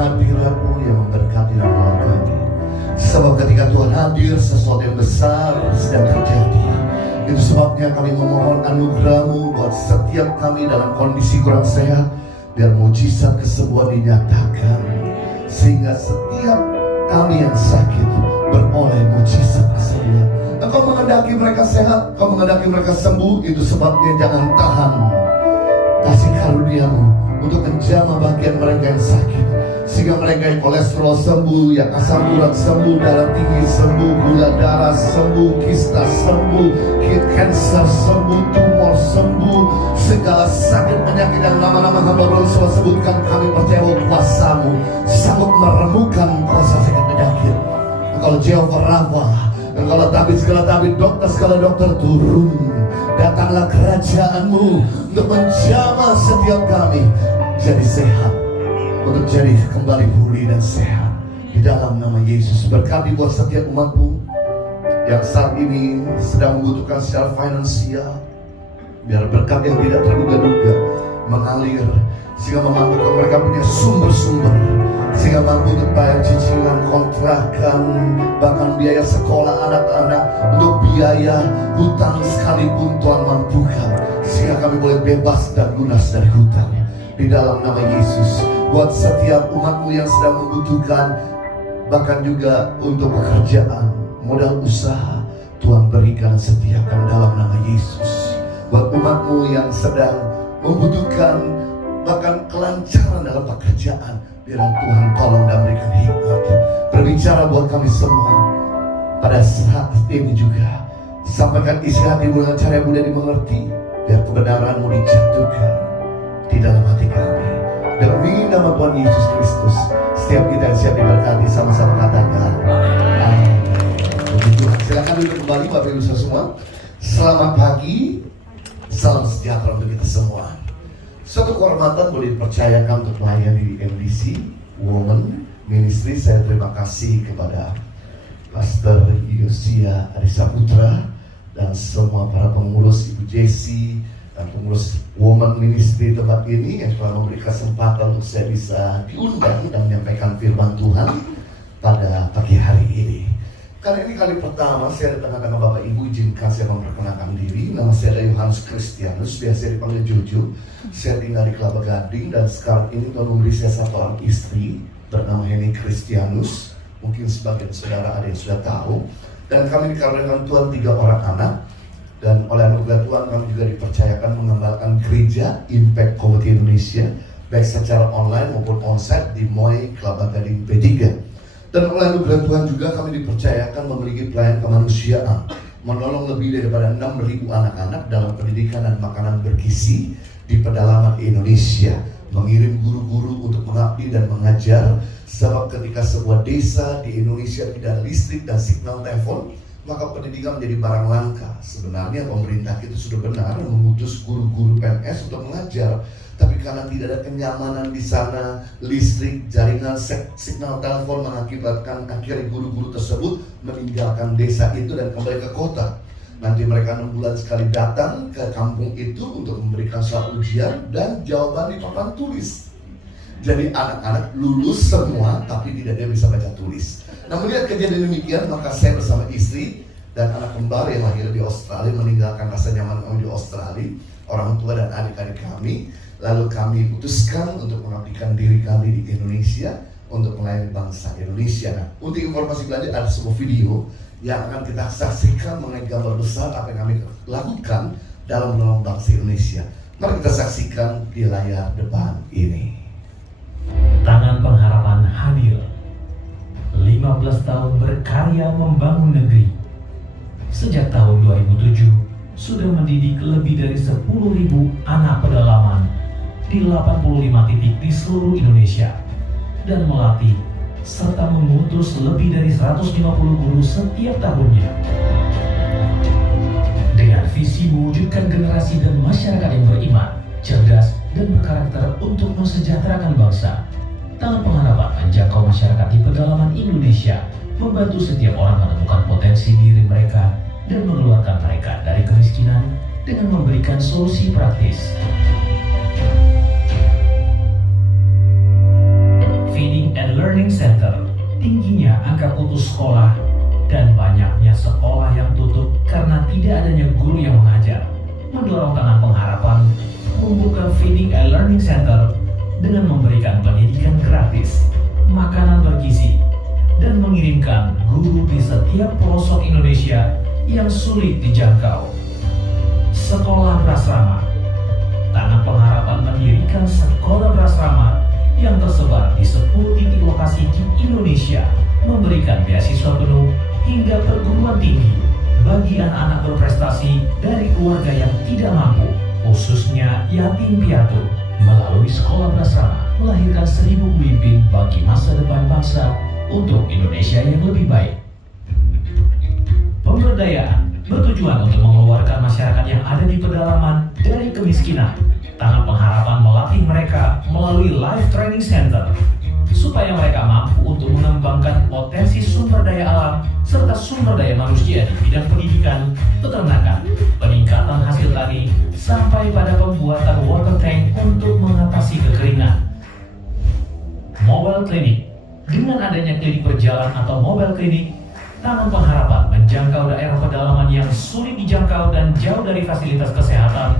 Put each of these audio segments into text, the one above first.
hadirat-Mu yang memberkati dan menolong kami. Sebab ketika Tuhan hadir, sesuatu yang besar sedang terjadi. Itu sebabnya kami memohon anugerah-Mu buat setiap kami dalam kondisi kurang sehat, biar mujizat kesembuhan dinyatakan, sehingga setiap kami yang sakit beroleh mujizat kesembuhan. Engkau menghendaki mereka sehat, Engkau menghendaki mereka sembuh. Itu sebabnya jangan tahan kasih karunia-Mu untuk menjamah bagian mereka yang sakit, sehingga mereka yang kolesterol sembuh, yang asam urat sembuh, darah tinggi sembuh, gula darah sembuh, kista sembuh, kanker sembuh, tumor sembuh, segala sakit penyakit yang nama-nama hamba Rasul sebutkan. Kami percaya kuasa-Mu sanggup meremukkan kuasa sakit penyakit. Engkau Jehovah Rafa, Engkau tabib segala tabib, dokter segala dokter, turun. Datanglah kerajaan-Mu untuk menjamah setiap kami jadi sehat, untuk jadi kembali pulih dan sehat di dalam nama Yesus. Berkati buat setiap umat-Mu yang saat ini sedang membutuhkan secara finansial, biar berkat yang tidak terduga-duga mengalir, sehingga memampukan mereka punya sumber-sumber, sehingga mampu untuk bayar cicilan kontrakan, bahkan biaya sekolah anak-anak, untuk biaya hutang sekalipun Tuhan mampukan, sehingga kami boleh bebas dan lunas dari hutang di dalam nama Yesus. Buat setiap umat-Mu yang sedang membutuhkan, bahkan juga untuk pekerjaan, modal usaha, Tuhan berikan setiakan dalam nama Yesus. Buat umat-Mu yang sedang membutuhkan bahkan kelancaran dalam pekerjaan, biar Tuhan tolong dan berikan hikmat. Berbicara buat kami semua pada saat ini juga. Sampaikan isi hati-Mu dengan cara yang mudah dimengerti, biar kebenaran-Mu dijatuhkan di dalam hati kami. Demi nama Tuhan Yesus Kristus, setiap kita yang siap diberkati, sama-sama katakan amin. Begitu. Silakan duduk kembali Bapak Ibu semua. Selamat pagi, salam sejahtera untuk kita semua. Suatu kehormatan boleh dipercayakan untuk melayani di MDC Women Ministry. Saya terima kasih kepada Pastor Yosia Arisaputra dan semua para pengurus, Ibu Jessie dan pengurus Women Ministry tempat ini yang telah memberi kesempatan untuk saya bisa diundang dan menyampaikan firman Tuhan pada pagi hari ini. Karena ini kali pertama saya datang dengan Bapak Ibu, izinkan saya memperkenalkan diri. Nama saya adalah Yohanes Kristianus, biasa dipanggil Jojo. Saya tinggal di Kelapa Gading dan sekarang ini Tuhan memberi saya satu orang istri bernama Heni Kristianus. Mungkin sebagian saudara ada yang sudah tahu. Dan kami dikaruniakan Tuhan 3 orang anak. Dan oleh anugerah Tuhan kami juga dipercayakan mengembangkan gereja Impact Community Indonesia, baik secara online maupun onsite di MOI Kelapa Gading P3. Dan oleh anugerah Tuhan juga kami dipercayakan memiliki pelayanan kemanusiaan, menolong lebih daripada 6.000 anak-anak dalam pendidikan dan makanan bergizi di pedalaman Indonesia, mengirim guru-guru untuk mengabdi dan mengajar. Sebab ketika sebuah desa di Indonesia tidak ada listrik dan signal telepon, maka pendidikan menjadi barang langka. Sebenarnya pemerintah itu sudah benar mengutus guru-guru PNS untuk mengajar, tapi karena tidak ada kenyamanan di sana, listrik, jaringan, signal telepon, mengakibatkan akhirnya guru-guru tersebut meninggalkan desa itu dan kembali ke kota. Nanti mereka 6 bulan sekali datang ke kampung itu untuk memberikan surat ujian dan jawaban di papan tulis. Jadi anak-anak lulus semua tapi tidak ada yang bisa baca tulis. Nah, melihat kejadian demikian, maka saya bersama istri dan anak kembar yang lahir di Australia meninggalkan rasa nyaman kami di Australia, orang tua dan adik-adik kami. Lalu kami putuskan untuk mengabdikan diri kami di Indonesia untuk melayani bangsa Indonesia. Nah, untuk informasi lanjut ada sebuah video yang akan kita saksikan mengenai gambar besar apa yang kami lakukan dalam menolong bangsa Indonesia. Mari kita saksikan di layar depan ini. Tangan Pengharapan hadir. 15 tahun berkarya membangun negeri. Sejak tahun 2007 sudah mendidik lebih dari 10.000 anak pedalaman di 85 titik di seluruh Indonesia dan melatih serta mengutus lebih dari 150 guru setiap tahunnya. Dengan visi mewujudkan generasi dan masyarakat yang beriman, cerdas, dan berkarakter untuk mensejahterakan bangsa, Tangan Pengharapan menjangkau masyarakat di pedalaman Indonesia, membantu setiap orang menemukan potensi diri mereka dan mengeluarkan mereka dari kemiskinan dengan memberikan solusi praktis. Feeding mendorong Tangan Pengharapan membuka Feeding and Learning Center dengan memberikan pendidikan gratis, makanan bergizi, dan mengirimkan guru di setiap pelosok Indonesia yang sulit dijangkau. Sekolah berasrama. Tangan Pengharapan mendirikan sekolah berasrama yang tersebar di 10 titik lokasi di Indonesia, memberikan beasiswa penuh hingga perguruan tinggi bagi anak-anak berprestasi dari keluarga yang tidak mampu, khususnya yatim piatu. Melalui sekolah berasrama, melahirkan 1000 pemimpin bagi masa depan bangsa untuk Indonesia yang lebih baik. Pemberdayaan bertujuan untuk mengeluarkan masyarakat yang ada di pedalaman dari kemiskinan. Tangan Pengharapan melatih mereka melalui Life Training Center supaya mereka mampu untuk mengembangkan potensi sumber daya alam serta sumber daya manusia di bidang pendidikan, peternakan, peningkatan hasil tani, sampai pada pembuatan water tank untuk mengatasi kekeringan. Mobile Clinic. Dengan adanya klinik berjalan atau mobile clinic, Tangan Pengharapan menjangkau daerah pedalaman yang sulit dijangkau dan jauh dari fasilitas kesehatan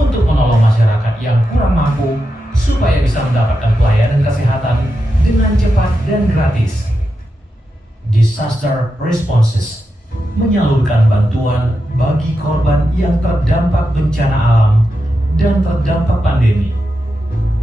untuk menolong masyarakat yang kurang mampu supaya bisa mendapatkan pelayanan kesehatan dengan cepat dan gratis. Disaster Responses menyalurkan bantuan bagi korban yang terdampak bencana alam dan terdampak pandemi.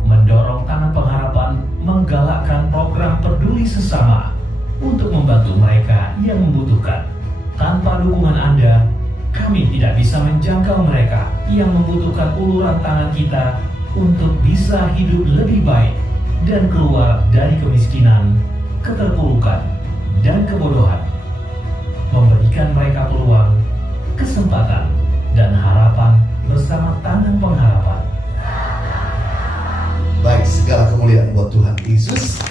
Mendorong Tangan Pengharapan menggalakkan program peduli sesama untuk membantu mereka yang membutuhkan. Tanpa dukungan Anda, kami tidak bisa menjangkau mereka yang membutuhkan uluran tangan kita untuk bisa hidup lebih baik dan keluar dari kemiskinan, keterpurukan, dan kebodohan. Memberikan mereka peluang, kesempatan, dan harapan bersama Tangan Pengharapan. Baik, segala kemuliaan buat Tuhan Yesus.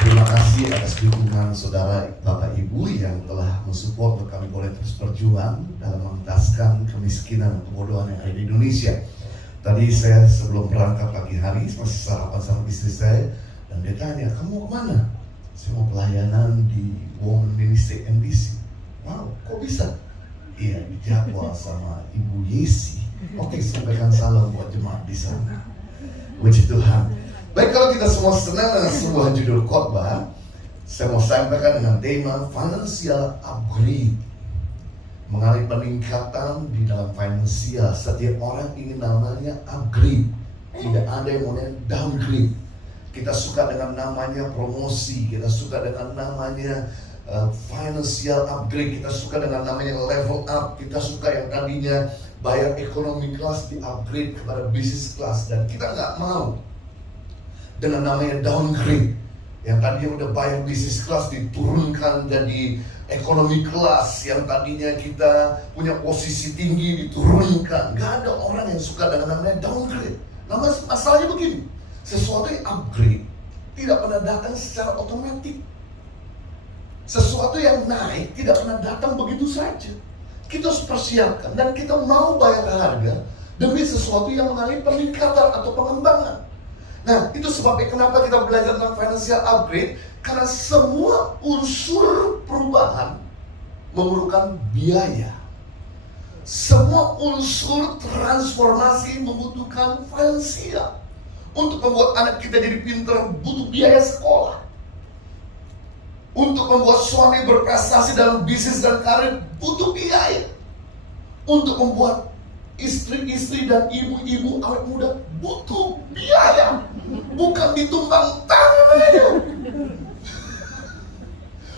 Terima kasih atas dukungan saudara Bapak Ibu yang telah mensupport kami boleh terus berjuang dalam mengentaskan kemiskinan dan kebodohan yang ada di Indonesia. Tadi saya sebelum berangkat pagi hari masih sarapan sama istri saya dan dia tanya, kamu mau kemana? Saya mau pelayanan di Women Ministry NBC. Wow, kok bisa? Iya, dijadwal sama Ibu Yesi. Oke, sampaikan salam buat jemaat di sana. Puji Tuhan. Baik, kalau kita semua senang dengan sebuah judul khotbah, saya mau sampaikan dengan tema financial upgrade. Mengalami peningkatan di dalam finansial. Setiap orang ingin namanya upgrade. Tidak ada yang mau downgrade. Kita suka dengan namanya promosi. Kita suka dengan namanya financial upgrade. Kita suka dengan namanya level up. Kita suka yang tadinya bayar economy class di upgrade kepada business class. Dan kita nggak mau dengan namanya downgrade, yang tadinya udah bayar business class diturunkan jadi economy class, yang tadinya kita punya posisi tinggi diturunkan. Gak ada orang yang suka dengan namanya downgrade. Masalahnya begini, sesuatu yang upgrade tidak pernah datang secara otomatis. Sesuatu yang naik tidak pernah datang begitu saja. Kita harus persiapkan dan kita mau bayar harga demi sesuatu yang mengalami peningkatan atau pengembangan. Nah, itu sebabnya kenapa kita belajar tentang financial upgrade. Karena semua unsur perubahan memerlukan biaya. Semua unsur transformasi membutuhkan finansial. Untuk membuat anak kita jadi pintar butuh biaya sekolah. Untuk membuat suami berprestasi dalam bisnis dan karir butuh biaya. Untuk membuat istri-istri dan ibu-ibu awet muda butuh biaya, bukan ditumpang tangan aja.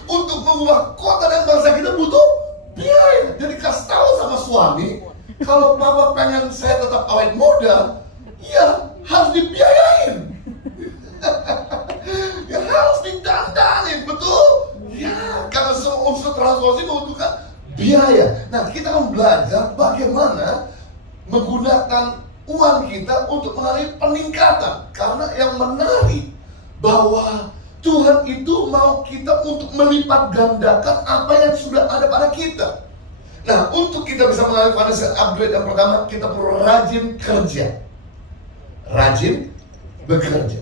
Untuk mengubah kota dan bangsa kita butuh biaya. Jadi kasih tahu sama suami, kalau papa pengen saya tetap awet muda, ya harus dibiayain. Ya harus didandanin, betul? Ya, karena semua unsur transformasi membutuhkan biaya. Nah, kita akan belajar bagaimana menggunakan uang kita untuk mengalami peningkatan. Karena yang menarik bahwa Tuhan itu mau kita untuk melipat gandakan apa yang sudah ada pada kita. Nah, untuk kita bisa mengalami financial upgrade, yang pertama kita perlu rajin kerja. Rajin bekerja.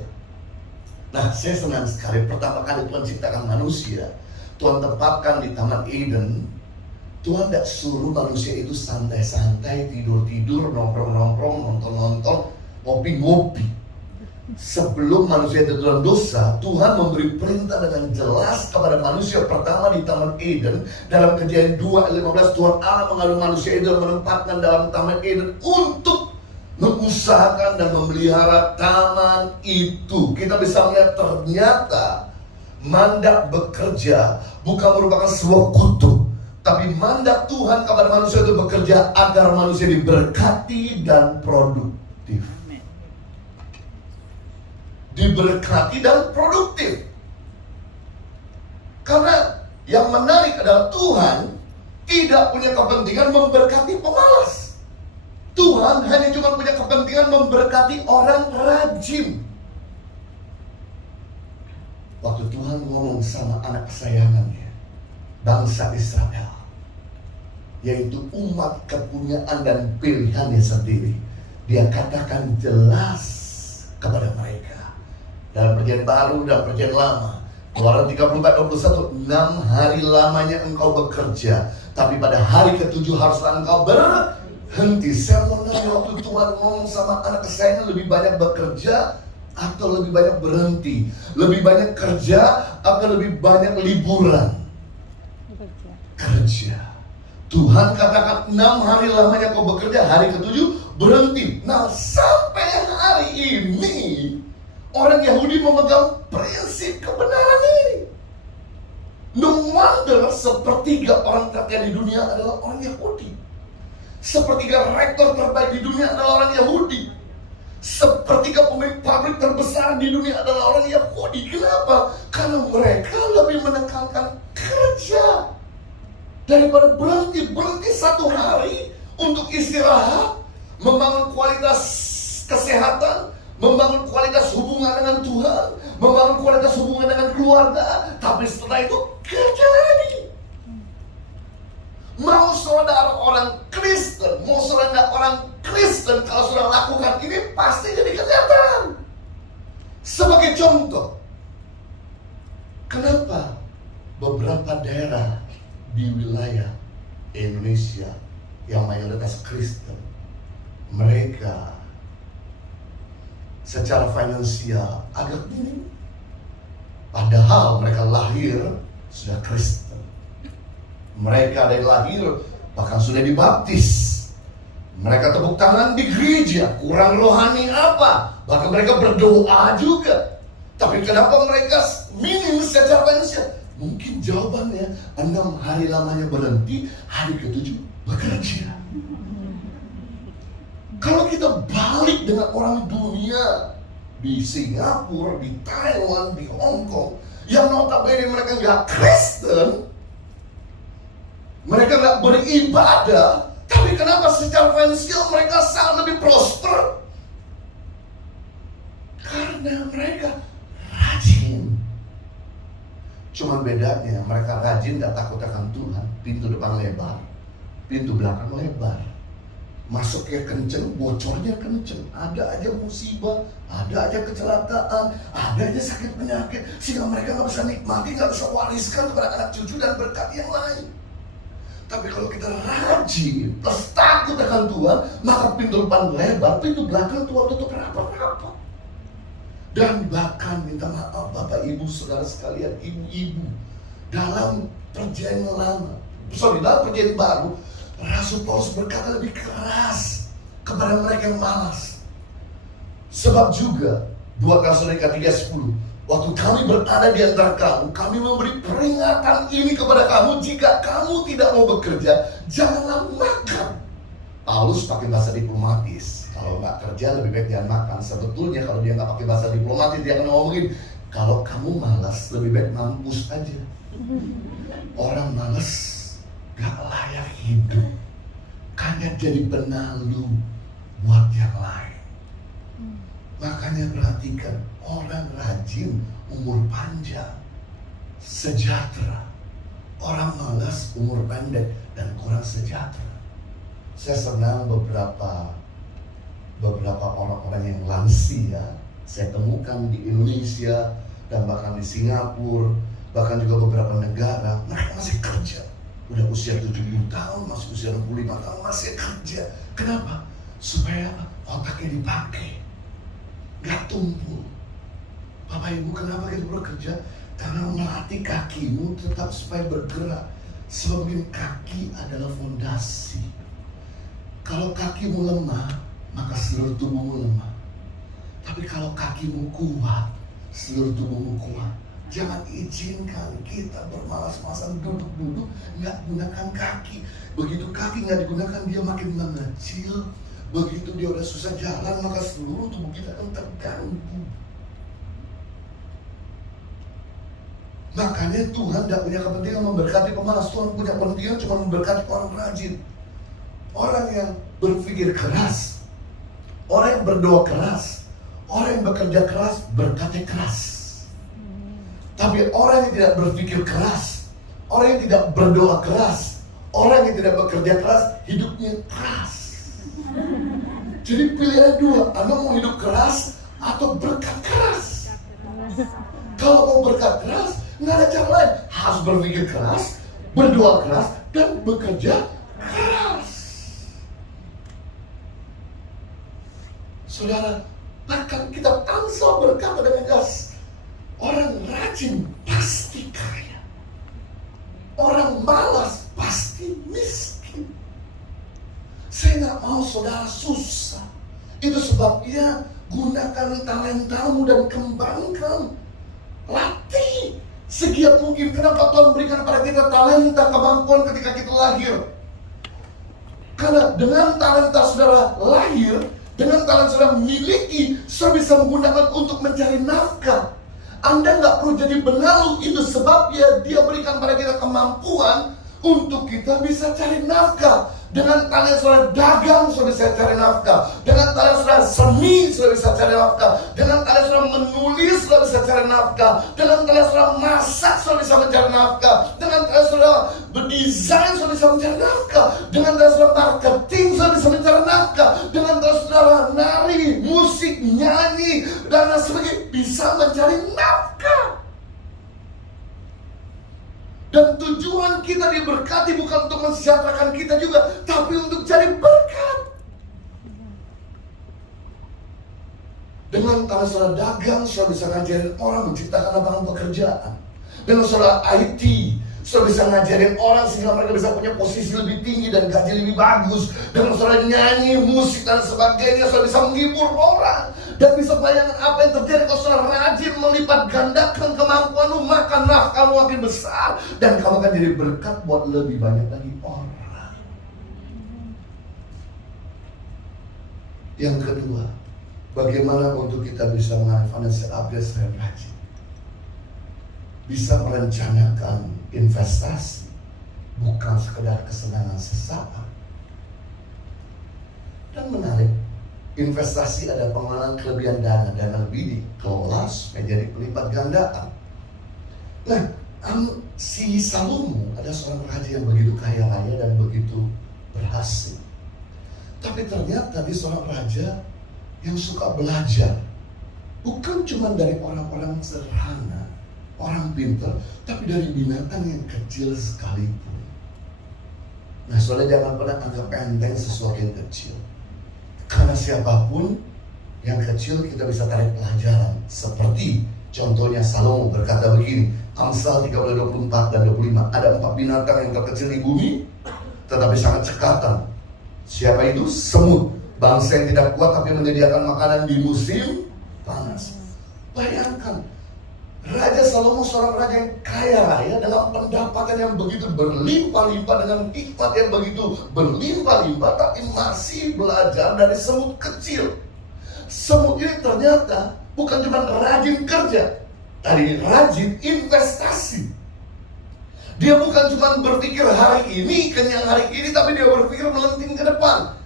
Nah, saya senang sekali pertama kali Tuhan ciptakan manusia. Tuhan tempatkan di Taman Eden Tuhan tidak suruh manusia itu santai-santai, tidur-tidur, nongkrong-nongkrong, nonton-nonton, ngopi-ngopi. Sebelum manusia itu dalam dosa, Tuhan memberi perintah dengan jelas kepada manusia pertama di Taman Eden. Dalam Kejadian 2:15, Tuhan Allah mengambil manusia itu dan menempatkan dalam Taman Eden untuk mengusahakan dan memelihara taman itu. Kita bisa melihat ternyata mandat bekerja bukan merupakan sebuah kutuk, tapi mandat Tuhan kepada manusia itu bekerja agar manusia diberkati dan produktif. Diberkati dan produktif. Karena yang menarik adalah Tuhan tidak punya kepentingan memberkati pemalas. Tuhan hanya cuma punya kepentingan memberkati orang rajin. Waktu Tuhan ngomong sama anak kesayangannya, bangsa Israel, yaitu umat kepunyaan dan pilihannya sendiri, Dia katakan jelas kepada mereka dalam Perjanjian Baru dan Perjanjian Lama, Keluaran 34:21, 6 hari lamanya engkau bekerja, tapi pada hari ke-7 haruslah engkau berhenti. Saya mau nanya, waktu Tuhan ngomong sama anak kesayangan, lebih banyak bekerja atau lebih banyak berhenti? Lebih banyak kerja atau lebih banyak liburan? Kerja. Tuhan katakan 6 hari lamanya kau bekerja, hari ke-7 berhenti. Nah, sampai hari ini orang Yahudi memegang prinsip kebenaran ini. No wonder sepertiga orang terkaya di dunia adalah orang Yahudi. Sepertiga rektor terbaik di dunia adalah orang Yahudi. Sepertiga pemilik pabrik terbesar di dunia adalah orang Yahudi. Kenapa? Karena mereka lebih menekankan kerja daripada berhenti satu hari untuk istirahat, membangun kualitas kesehatan, membangun kualitas hubungan dengan Tuhan, membangun kualitas hubungan dengan keluarga, tapi setelah itu kerja lagi. Mau saudara orang Kristen, mau saudara nggak orang Kristen, kalau sudah lakukan ini pasti jadi kelihatan. Sebagai contoh, kenapa beberapa daerah di wilayah Indonesia yang mayoritas Kristen, mereka secara finansial agak minim, padahal mereka lahir sudah Kristen. Mereka dari lahir bahkan sudah dibaptis. Mereka tepuk tangan di gereja, kurang rohani apa? Bahkan mereka berdoa juga. Tapi kenapa mereka minim secara finansial? Mungkin jawabannya 6 hari lamanya berhenti, hari ke-7 bekerja. Kalau kita balik dengan orang dunia di Singapura, di Taiwan, di Hong Kong, yang notabene mereka nggak Kristen, mereka nggak beribadah, tapi kenapa secara finansial mereka sangat lebih prosper? Karena mereka rajin. Cuman bedanya mereka rajin gak takut akan Tuhan. Pintu depan lebar, pintu belakang lebar. Masuknya kenceng, bocornya kenceng. Ada aja musibah, ada aja kecelakaan, ada aja sakit penyakit, sehingga mereka gak bisa nikmati, gak bisa wariskan kepada anak cucu dan berkat yang lain. Tapi kalau kita rajin plus takut akan Tuhan, maka pintu depan lebar, pintu belakang Tuhan tutup rapat-rapat. Dan bahkan minta maaf Bapak Ibu Saudara sekalian, ibu-ibu, dalam Perjanjian Lama, dalam Perjanjian Baru, Rasul Paulus berkata lebih keras kepada mereka yang malas. Sebab juga 2 Tesalonika 3:10, waktu kami berada di antara kamu, kami memberi peringatan ini kepada kamu, jika kamu tidak mau bekerja, janganlah makan. Paulus pakai bahasa diplomatis. Kalau nggak kerja lebih baik jangan makan. Sebetulnya kalau dia nggak pakai bahasa diplomatis, dia akan ngomongin, kalau kamu malas lebih baik mampus aja. Orang malas gak layak hidup, hanya jadi benalu buat yang lain. Makanya perhatikan, orang rajin umur panjang, sejahtera. Orang malas umur pendek dan kurang sejahtera. Saya senang beberapa orang-orang yang lansia saya temukan di Indonesia dan bahkan di Singapura, bahkan juga beberapa negara, mereka masih kerja. Udah usia 70 tahun, masih usia 65 tahun, masih kerja. Kenapa? Supaya apa? Otaknya dipakai, gak tumpul. Bapak Ibu, kenapa kita bekerja? Karena melatih kakimu tetap supaya bergerak. Sebab kaki adalah fondasi. Kalau kakimu lemah, maka seluruh tubuhmu lemah. Tapi kalau kakimu kuat, seluruh tubuhmu kuat. Jangan izinkan kita bermalas-malasan duduk-duduk, nggak gunakan kaki. Begitu kaki nggak digunakan, dia makin mengecil. Begitu dia udah susah jalan, maka seluruh tubuh kita akan terganggu. Makanya Tuhan tidak punya kepentingan memberkati pemalas. Tuhan punya kepentingan cuma memberkati orang rajin, orang yang berpikir keras, orang yang berdoa keras, orang yang bekerja keras, berkata keras. Tapi orang yang tidak berpikir keras, orang yang tidak berdoa keras, orang yang tidak bekerja keras, hidupnya keras. Jadi pilihan dua, Anda mau hidup keras atau berkat keras. Kalau mau berkat keras, nggak ada cara lain. Harus berpikir keras, berdoa keras, dan bekerja keras. Saudara, bahkan kitab Amsal berkata dengan jelas, orang rajin pasti kaya, orang malas pasti miskin. Saya nggak mau saudara susah. Itu sebabnya gunakan talentamu dan kembangkan. Latih segiat mungkin. Kenapa Tuhan berikan pada kita talenta, kemampuan ketika kita lahir? Karena dengan talenta saudara lahir, dengan talenta saudara miliki, saudara bisa menggunakan untuk mencari nafkah. Anda nggak perlu jadi benalu. Itu sebabnya dia berikan pada kita kemampuan untuk kita bisa cari nafkah. Dengan talenta saudara dagang, saudara bisa cari nafkah. Dengan talenta saudara seni, saudara bisa cari nafkah. Dengan talenta saudara menulis, saudara bisa cari nafkah. Dengan talenta saudara masak, saudara bisa mencari nafkah. Dengan talenta saudara berdesain, saudara bisa mencari nafkah. Dengan talenta saudara marketing, saudara bisa mencari nafkah. Dengan talenta saudara nari, musik, nyanyi, dan lain sebagainya, bisa mencari nafkah. Dan tujuan kita diberkati bukan untuk mensejahterakan kita juga, tapi untuk jadi berkat. Dengan talenta saudara dagang, saudara bisa ngajarin orang menciptakan lapangan pekerjaan. Dengan saudara IT, saudara bisa ngajarin orang sehingga mereka bisa punya posisi lebih tinggi dan gaji lebih bagus. Dengan saudara nyanyi, musik dan sebagainya, saudara bisa menghibur orang. Dan bisa bayangkan apa yang terjadi kalau saudara rajin melipat gandakan kemampuanmu, maka nafkahmu makin besar. Dan kamu akan jadi berkat buat lebih banyak lagi orang. Yang kedua, bagaimana untuk kita bisa mengalami financial upgrade secara rajin? Bisa merencanakan investasi, bukan sekedar kesenangan sesaat. Dan menarik, investasi ada pengenalan kelebihan dana lebih dikelola supaya jadi pelipat gandaan. Nah, si Salomo ada seorang raja yang begitu kaya raya dan begitu berhasil. Tapi ternyata dia seorang raja yang suka belajar. Bukan cuma dari orang-orang sederhana, orang pintar, tapi dari binatang yang kecil sekalipun. Nah, saudara jangan pernah anggap enteng sesuatu yang kecil. Karena siapapun yang kecil kita bisa tarik pelajaran. Seperti contohnya Salomo berkata begini, Amsal 13:24 dan 25. Ada 4 binatang yang terkecil di bumi, tetapi sangat cekatan. Siapa itu? Semut. Bangsa yang tidak kuat tapi menyediakan makanan di musim panas. Bayangkan, Raja Salomo seorang raja yang kaya raya dengan pendapatan yang begitu berlimpah-limpah, dengan hikmat yang begitu berlimpah-limpah, tapi masih belajar dari semut kecil. Semut ini ternyata bukan cuma rajin kerja, tapi rajin investasi. Dia bukan cuma berpikir hari ini, kenyang hari ini, tapi dia berpikir melenting ke depan.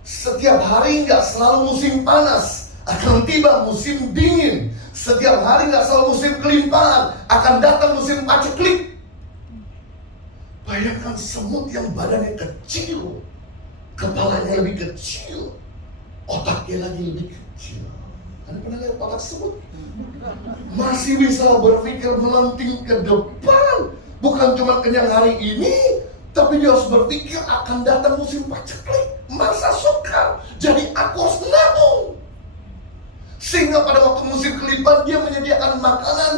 Setiap hari nggak selalu musim panas, akan tiba musim dingin. Setiap hari nggak selalu musim kelimpahan, akan datang musim paceklik. Bayangkan semut yang badannya kecil, kepalanya lebih kecil, otaknya lagi lebih kecil. Anda pernah lihat otak semut? Masih bisa berpikir melenting ke depan. Bukan cuma kenyang hari ini, tapi dia harus berpikir akan datang musim paceklik, masa sukar. Jadi aku harus menabung. Sehingga pada waktu musim kelimpahan dia menyediakan makanan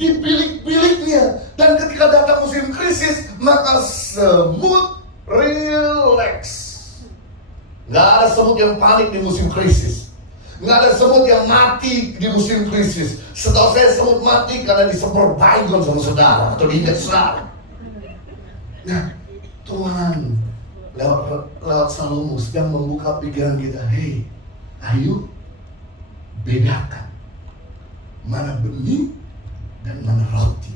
di bilik-biliknya. Dan ketika datang musim krisis, maka semut relax. Nggak ada semut yang panik di musim krisis. Nggak ada semut yang mati di musim krisis. Setahu saya semut mati karena disemprot baygon sama saudara atau diinjak saudara. Nah, Tuhan lewat Salomo sedang membuka pikiran kita. Hei, ayo bedakan mana benih dan mana roti.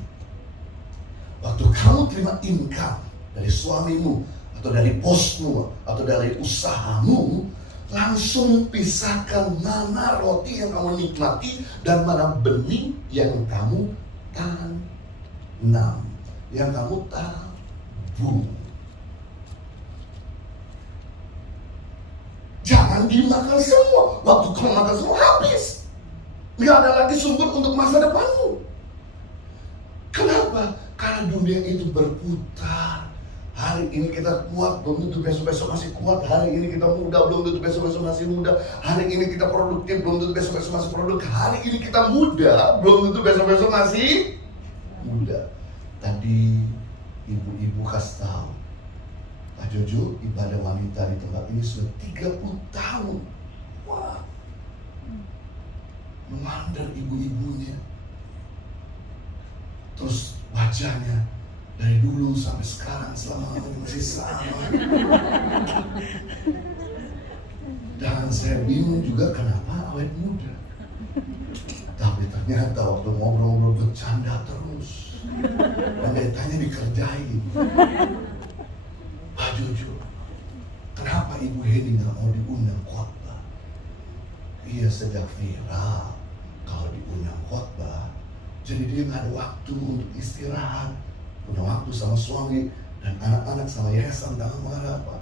Waktu kamu terima income dari suamimu atau dari bosmu atau dari usahamu, langsung pisahkan mana roti yang kamu nikmati dan mana benih yang kamu tanam, yang kamu tabung. Jangan dimakan semua. Waktu kamu makan semua habis. Nggak ada lagi sumber untuk masa depanmu. Kenapa? Karena dunia itu berputar. Hari ini kita kuat, belum tentu besok-besok masih kuat. Hari ini kita muda, belum tentu besok-besok masih muda. Hari ini kita produktif, belum tentu besok-besok masih produktif. Hari ini kita muda, belum tentu besok-besok masih muda. Tadi ibu-ibu kasih tahu, Pak Jojo ibadah wanita di tempat ini sudah 30 tahun. Wah, memandang ibu-ibunya. Terus wajahnya dari dulu sampai sekarang selama masih sama. Dan saya bingung juga kenapa awet muda. Tapi ternyata waktu ngobrol-ngobrol bercanda terus. Dan ditanya dikerjain. Pak Jojo, kenapa Ibu Heni nggak mau diundang khotbah? Iya, sejak viral kalau diundang khotbah, jadi dia nggak ada waktu untuk istirahat, punya waktu sama suami dan anak-anak sama yayasan Taman Harapan.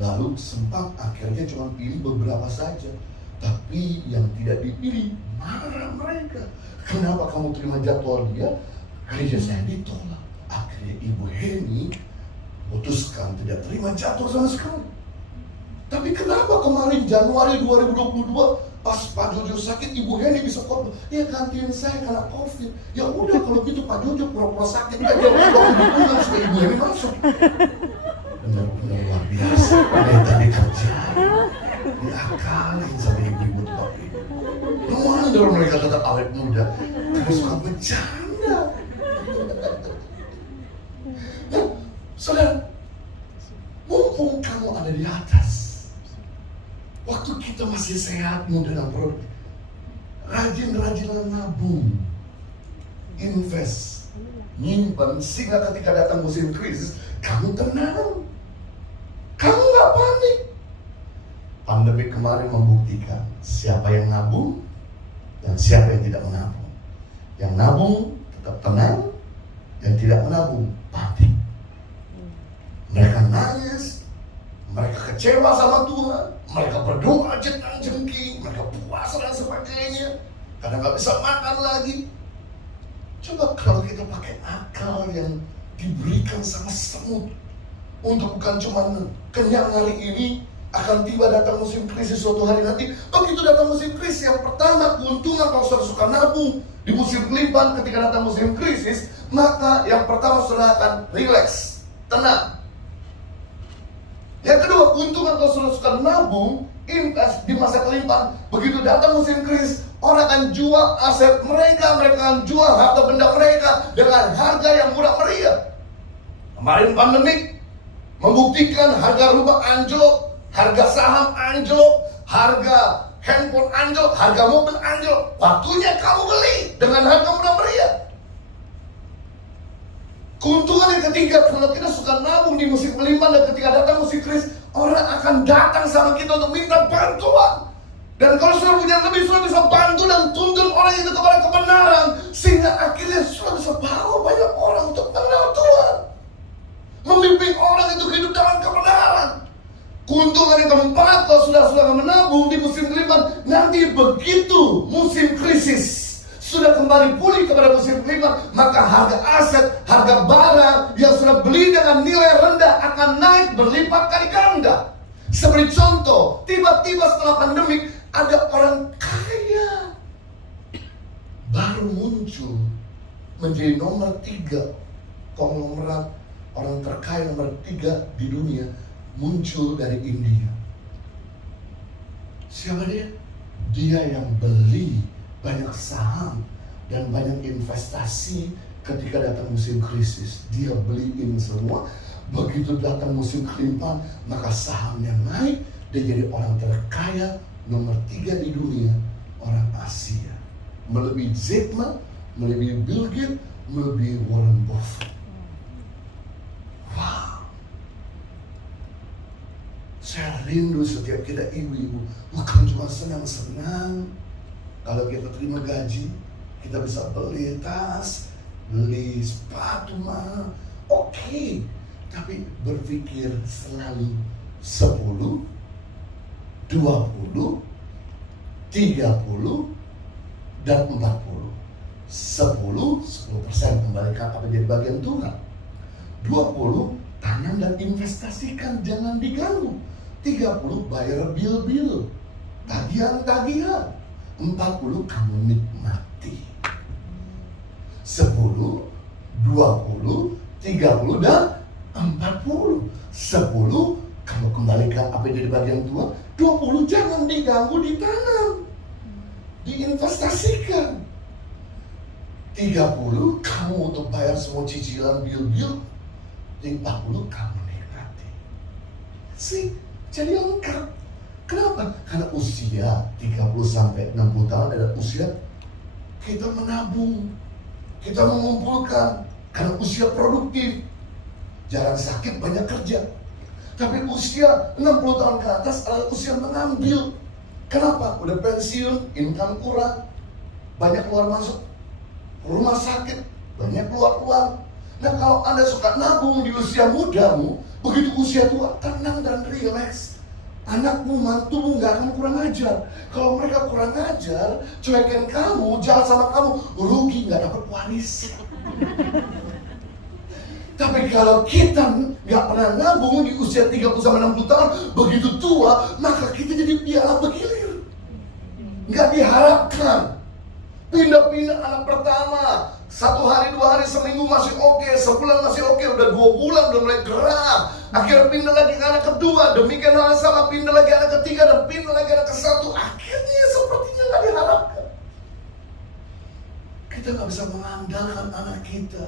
Lalu sempat akhirnya cuma pilih beberapa saja, tapi yang tidak dipilih marah mereka. Kenapa kamu terima jadwal dia? Gereja saya ditolak. Akhirnya Ibu Heni putuskan tidak terima jadwal sama sekali. Tapi kenapa kemarin Januari 2022 pas Pak Jojo sakit, Ibu Heni bisa khotbah? Ya gantiin saya karena COVID. Ya udah kalau gitu Pak Jojo pura-pura sakit aja waktu diundang supaya Ibu Heni masuk. Benar-benar luar biasa. Pendeta dikerjain, diakalin sama ibu-ibu tempat ini. No wonder mereka tetap awet muda, karena suka bercanda. Nah, saudara, mumpung kamu ada di atas, waktu kita masih sehat, muda dan produktif, rajin-rajinan nabung, invest, nyimpan, sehingga ketika datang musim krisis, kamu tenang, kamu nggak panik. Pandemi kemarin membuktikan siapa yang nabung dan siapa yang tidak menabung. Yang nabung tetap tenang, yang tidak menabung panik. Mereka nangis, mereka kecewa sama Tuhan, mereka berdoa jengking, mereka puasa dan sebagainya, karena nggak bisa makan lagi. Coba kalau kita pakai akal yang diberikan sama semut, untuk bukan cuma kenyang hari ini, akan tiba datang musim krisis suatu hari nanti. Begitu datang musim krisis, yang pertama keuntungan kalau saudara suka nabung di musim kelimpahan. Ketika datang musim krisis, maka yang pertama saudara akan relax, tenang. Yang kedua, keuntungan kalau saudara suka nabung, invest di masa kelimpahan. Begitu datang musim krisis, orang akan jual aset mereka, mereka akan jual harta benda mereka dengan harga yang murah meriah. Kemarin pandemik membuktikan harga rumah anjlok, harga saham anjlok, harga handphone anjlok, harga mobil anjlok. Waktunya kamu beli dengan harga murah meriah. Keuntungan yang ketiga, kalau kita suka nabung di musim kelimpahan dan ketika datang musim krisis, orang akan datang sama kita untuk minta bantuan. Dan kalau sudah punya lebih, sudah bisa bantu dan tuntun orang itu kepada kebenaran, sehingga akhirnya sudah bisa bawa banyak orang untuk mengenal Tuhan, membimbing orang itu hidup dalam kebenaran. Keuntungan yang keempat, kalau sudah menabung di musim kelimpahan, nanti begitu musim krisis, sudah kembali pulih kepada musim kelima, maka harga aset, harga barang yang sudah beli dengan nilai rendah akan naik berlipat kali ganda. Seperti contoh, tiba-tiba setelah pandemik ada orang kaya baru muncul menjadi nomor 3 konglomerat orang terkaya nomor 3 di dunia, muncul dari India. Siapa dia? Dia yang beli banyak saham dan banyak investasi ketika datang musim krisis. Dia beliin semua. Begitu datang musim kelimpahan, maka sahamnya naik. Dia jadi orang terkaya nomor 3 di dunia, orang Asia. Melebihi Jack Ma, melebihi Bill Gates, melebihi Warren Buffett. Wow. Saya rindu setiap kita ibu-ibu bukan cuma senang-senang kalau kita terima gaji, kita bisa beli tas, beli sepatu mahal. Oke. Tapi berpikir selalu 10, 20, 30, dan 40. 10% kembalikan apa jadi bagian Tuhan. 20 tanam dan investasikan, jangan diganggu. 30 bayar bil-bil, tagihan-tagihan. 40 kamu nikmati. 10, 20, 30 dan 40. 10 kamu kembalikan apa yang jadi bagian Tuhan. 20 jangan diganggu, ditanam, diinvestasikan. 30 kamu untuk bayar semua cicilan bil-bil. 40 kamu nikmati. Jadi lengkap. Kenapa? Karena usia 30 sampai 60 tahun adalah usia kita menabung, kita mengumpulkan, karena usia produktif, jarang sakit, banyak kerja. Tapi usia 60 tahun ke atas adalah usia mengambil. Kenapa? Udah pensiun, income kurang, banyak keluar masuk rumah sakit, banyak keluar uang. Nah, kalau Anda suka nabung di usia mudamu, begitu usia tua, tenang dan rileks. Anakmu, mantumu gak akan kurang ajar. Kalau mereka kurang ajar, cuekin kamu, jalan sama kamu, rugi, gak dapat waris. Tapi kalau kita gak pernah nabung di usia 30-60 tahun, begitu tua, maka kita jadi piala bergilir. Gak diharapkan. Pindah-pindah anak pertama, 1 hari, 2 hari, seminggu masih oke, sebulan masih oke, udah 2 bulan udah mulai geram. Akhirnya pindah lagi ke anak kedua, demikian hal sama, pindah lagi anak ketiga, dan pindah lagi anak ke-1. Akhirnya sepertinya gak diharapkan. Kita gak bisa mengandalkan anak kita,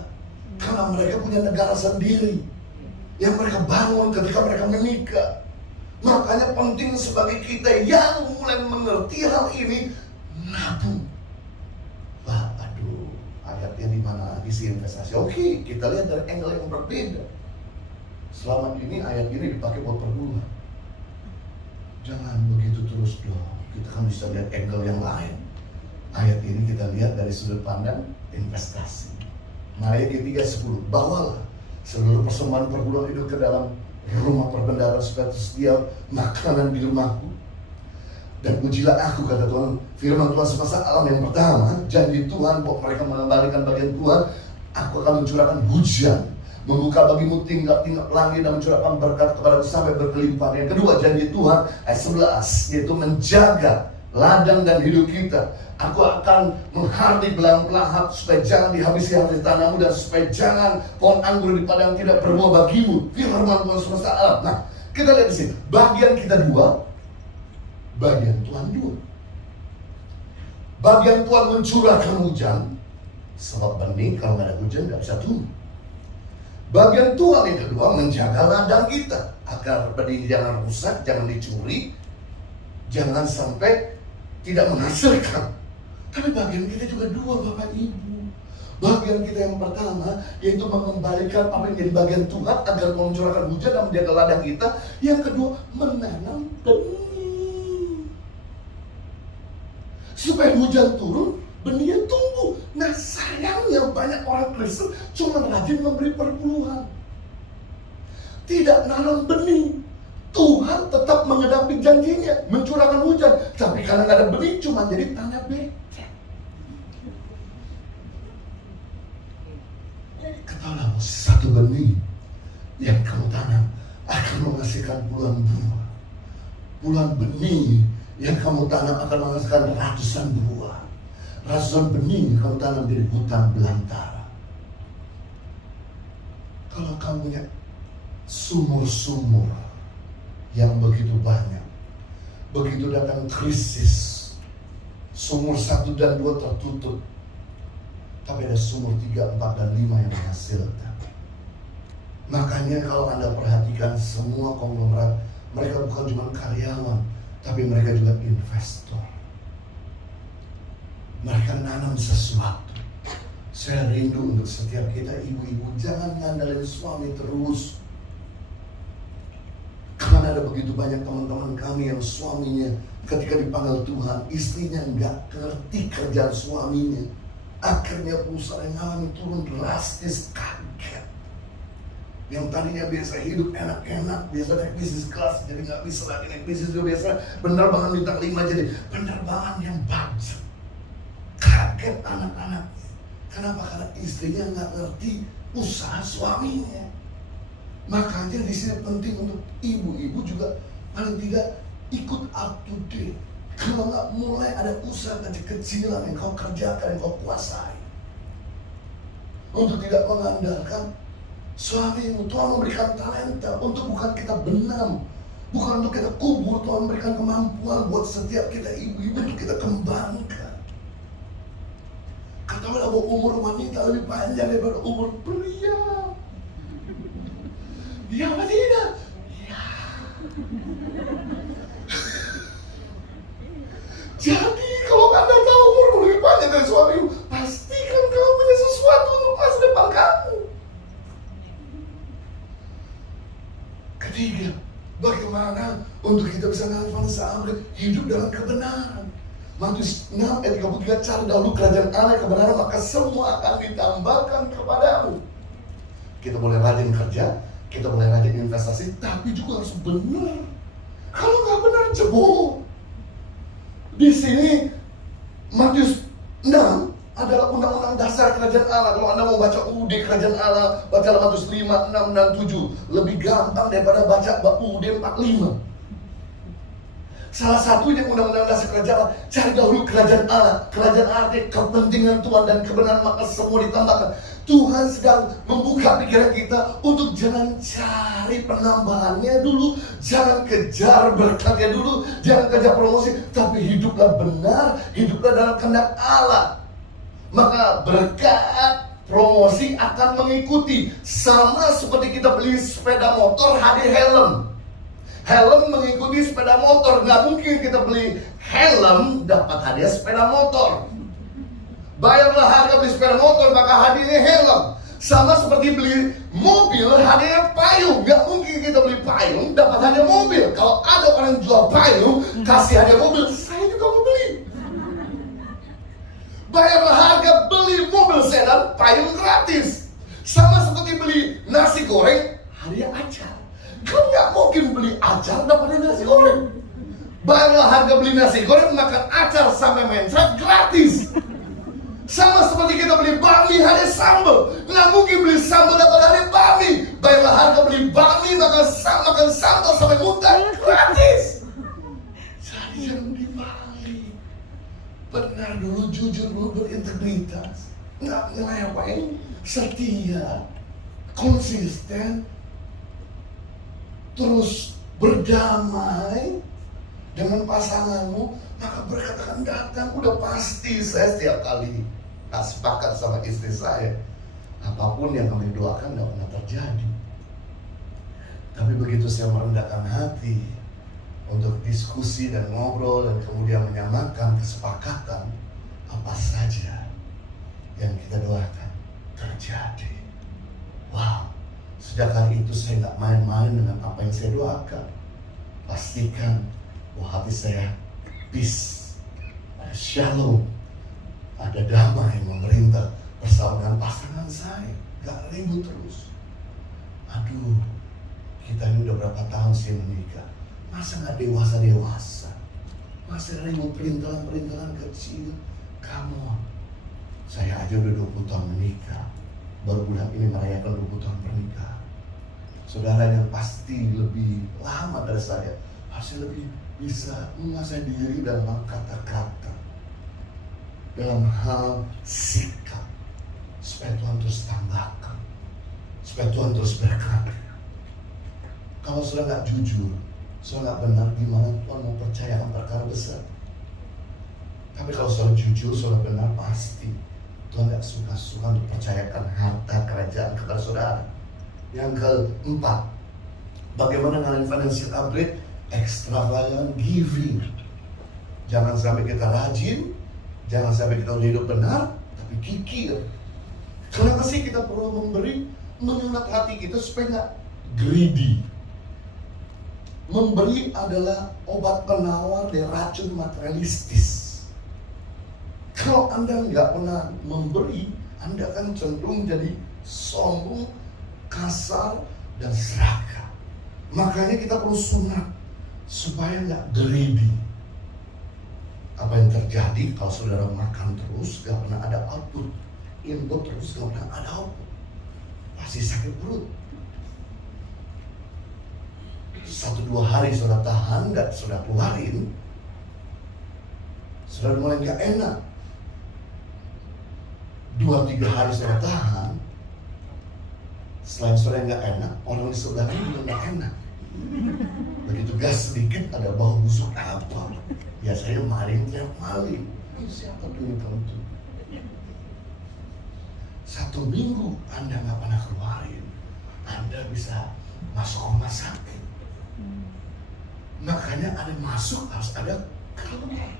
karena mereka punya negara sendiri yang mereka bangun ketika mereka menikah. Makanya penting sebagai kita yang mulai mengerti hal ini, nabung. Wah, aduh, ayatnya di mana lagi sih investasi? Oke, kita lihat dari angle yang berbeda. Selama ini ayat ini dipakai buat pergumulan. Jangan begitu terus dong. Kita kan bisa lihat angle yang lain. Ayat ini kita lihat dari sudut pandang investasi. Nah, ayat ketiga 10, bawalah seluruh persembahan perbulan itu ke dalam rumah perbendaharaan supaya tersedia makanan di rumahku. Dan pujilah aku, kata Tuhan. Firman Tuhan semasa alam yang pertama, janji Tuhan bahwa mereka mengembalikan bagian Tuhan. Aku akan mencurahkan hujan, membuka bagimu tingkap-tingkap langit, dan mencurahkan berkat kepadamu sampai berkelimpahan. Yang kedua, janji Tuhan ayat 11, yaitu menjaga ladang dan hidup kita. Aku akan menghardik belang-belahap supaya jangan dihabisi habis tanahmu, dan supaya jangan pohon anggur di padang tidak berbuah bagimu. Firman Tuhan semesta alam. Nah, kita lihat di sini. Bagian kita 2, bagian Tuhan 2. Bagian Tuhan mencurahkan hujan, sebab benih kalau nggak ada hujan nggak bisa tumbuh. Bagian Tuhan yang kedua menjaga ladang kita agar benih jangan rusak, jangan dicuri, jangan sampai tidak menghasilkan. Tapi bagian kita juga 2, Bapak Ibu. Bagian kita yang pertama yaitu mengembalikan apa yang jadi bagian Tuhan agar mencurahkan hujan dan menjaga ladang kita. Yang kedua, menanam benih supaya hujan turun, benihnya tumbuh. Nah, sayangnya banyak orang Kristen cuma rajin memberi perpuluhan, tidak nanam benih. Tuhan tetap mengenapi janjinya, mencurahkan hujan, tapi karena nggak ada benih, cuma jadi tanah becek. satu benih yang kamu tanam akan menghasilkan puluhan buah. Puluhan benih yang kamu tanam akan menghasilkan ratusan buah. Ratusan benih yang kamu tanam di hutan belantara. Kalau kamu punya sumur-sumur yang begitu banyak, begitu datang krisis, sumur 1 dan 2 tertutup, tapi ada sumur 3, 4, dan 5 yang menghasilkan. Makanya kalau Anda perhatikan semua konglomerat, mereka bukan cuma karyawan, tapi mereka juga investor. Mereka nanam sesuatu. Saya rindu untuk setiap kita ibu-ibu, jangan ngandalin suami terus. Karena ada begitu banyak teman-teman kami yang suaminya ketika dipanggil Tuhan, istrinya nggak ngerti kerjaan suaminya. Akhirnya perusahaan yang mengalami turun drastis, kaget. Yang tadinya biasa hidup enak-enak, biasa naik bisnis kelas, jadi nggak bisa lagi naik bisnis juga biasa. Penerbangan bintang 5 jadi penerbangan yang bagus. Kaget anak-anak. Kenapa? Karena istrinya nggak ngerti usaha suaminya. Makanya di sini penting untuk ibu-ibu juga paling tidak ikut up to date. Kalau nggak mulai ada usaha kecil-kecilan yang kau kerjakan, yang kau kuasai. Untuk tidak mengandalkan suamimu. Tuhan memberikan talenta untuk bukan kita benam, bukan untuk kita kubur. Tuhan memberikan kemampuan buat setiap kita ibu-ibu untuk kita kembangkan. Katakanlah bahwa umur wanita lebih panjang daripada umur pria. Iya apa tidak? Iya. Jadi kalau Anda tahu umur lebih panjang dari suamimu, pastikan kamu punya sesuatu untuk masa depan kamu. Ketiga, bagaimana untuk kita bisa mengalami hidup dalam kebenaran. Matius 6 ayat 33, cari dahulu kerajaan Allah yang kebenaran, maka semua akan ditambahkan kepadamu. Kita boleh rajin kerja, kita boleh rajin investasi, tapi juga harus benar. Kalau nggak benar, jebol. Di sini Matius 6 adalah undang-undang dasar kerajaan Allah. Kalau Anda mau baca UUD kerajaan Allah, baca Matius 5, 6, dan 7. Lebih gampang daripada baca UUD 45. Salah satunya undang-undang dasar kerajaan Allah, cari dahulu kerajaan Allah. Kerajaan Allah artinya kepentingan Tuhan dan kebenaran, maka semua ditambahkan. Tuhan sedang membuka pikiran kita untuk jangan cari penambahannya dulu, jangan kejar berkatnya dulu, jangan kejar promosi, tapi hiduplah benar, hiduplah dalam kehendak Allah. Maka berkat promosi akan mengikuti. Sama seperti kita beli sepeda motor, hadir helm. Helm mengikuti sepeda motor. Nggak mungkin kita beli helm dapat hadiah sepeda motor. Bayarlah harga beli sepeda motor, maka hadiahnya helm. Sama seperti beli mobil, hadiahnya payung. Nggak mungkin kita beli payung dapat hadiah mobil. Kalau ada orang yang jual payung, kasih hadiah mobil, saya juga mau beli. Bayarlah harga beli mobil sedan, payung gratis. Sama seperti beli nasi goreng, hadiah acar. Kan nggak mungkin beli acar dapat nasi goreng. Bayarlah harga beli nasi goreng, makan acar sampai mensrat gratis. Sama seperti kita beli bakmi, hadiah sambal. Nggak mungkin beli sambal dapat hadiah bakmi. Bayarlah harga beli bakmi, makan sambal sampai muntah gratis. Jadi jangan dibalik. Benar dulu, jujur dulu, berintegritas. Nggak nyelewain, setia, konsisten, terus berdamai dengan pasanganmu, maka berkat akan datang. Udah pasti. Saya setiap kali sepakat sama istri saya, apapun yang kami doakan tidak pernah terjadi. Tapi begitu saya merendahkan hati untuk diskusi dan ngobrol dan kemudian menyamakan kesepakatan, apa saja yang kita doakan terjadi. Wow. Sejak hari itu saya nggak main-main dengan apa yang saya doakan. Pastikan bahwa hati saya peace, ada shalom, ada damai memerintah bersama dengan pasangan saya. Gak ribut terus. Aduh, kita ini udah berapa tahun sih menikah? Masa nggak dewasa-dewasa? Masih ribut perintalan-perintalan kecil? Kamu, saya aja udah 20 tahun menikah. baru bulan ini merayakan 20 tahun pernikahan. Saudara yang pasti lebih lama dari saya, harusnya lebih bisa menguasai diri dalam kata-kata, dalam hal sikap, supaya Tuhan terus tambahkan, supaya Tuhan terus berkati. Kalau sudah nggak jujur, sudah nggak benar, gimana Tuhan mau percayakan perkara besar? Tapi kalau sudah jujur, sudah benar, pasti Tuhan nggak suka-suka untuk percayakan harta kerajaan kepada saudara. Yang keempat, bagaimana dengan financial upgrade? Extravagant giving. Jangan sampai kita rajin, jangan sampai kita hidup benar, tapi kikir. Kenapa sih kita perlu memberi? Menyunat hati kita supaya nggak greedy. Memberi adalah obat penawar dari racun materialistis. Kalau Anda nggak pernah memberi, Anda akan cenderung jadi sombong, kasar, dan serakah. Makanya kita perlu sunat supaya nggak greedy. Apa yang terjadi kalau saudara makan terus, nggak pernah ada output, input terus, nggak pernah ada output, pasti sakit perut. 1-2 hari saudara tahan, dan saudara keluarin, saudara mulai nggak enak. 2-3 hari saudara tahan, selain saudara nggak enak, orang di sebelah juga nggak enak. Begitu gas sedikit ada bau busuk apa? Biasanya malingnya maling. Siapa tuh yang tentu? 1 minggu Anda nggak pernah keluarin, Anda bisa masuk rumah sakit. Makanya ada masuk harus ada keluar.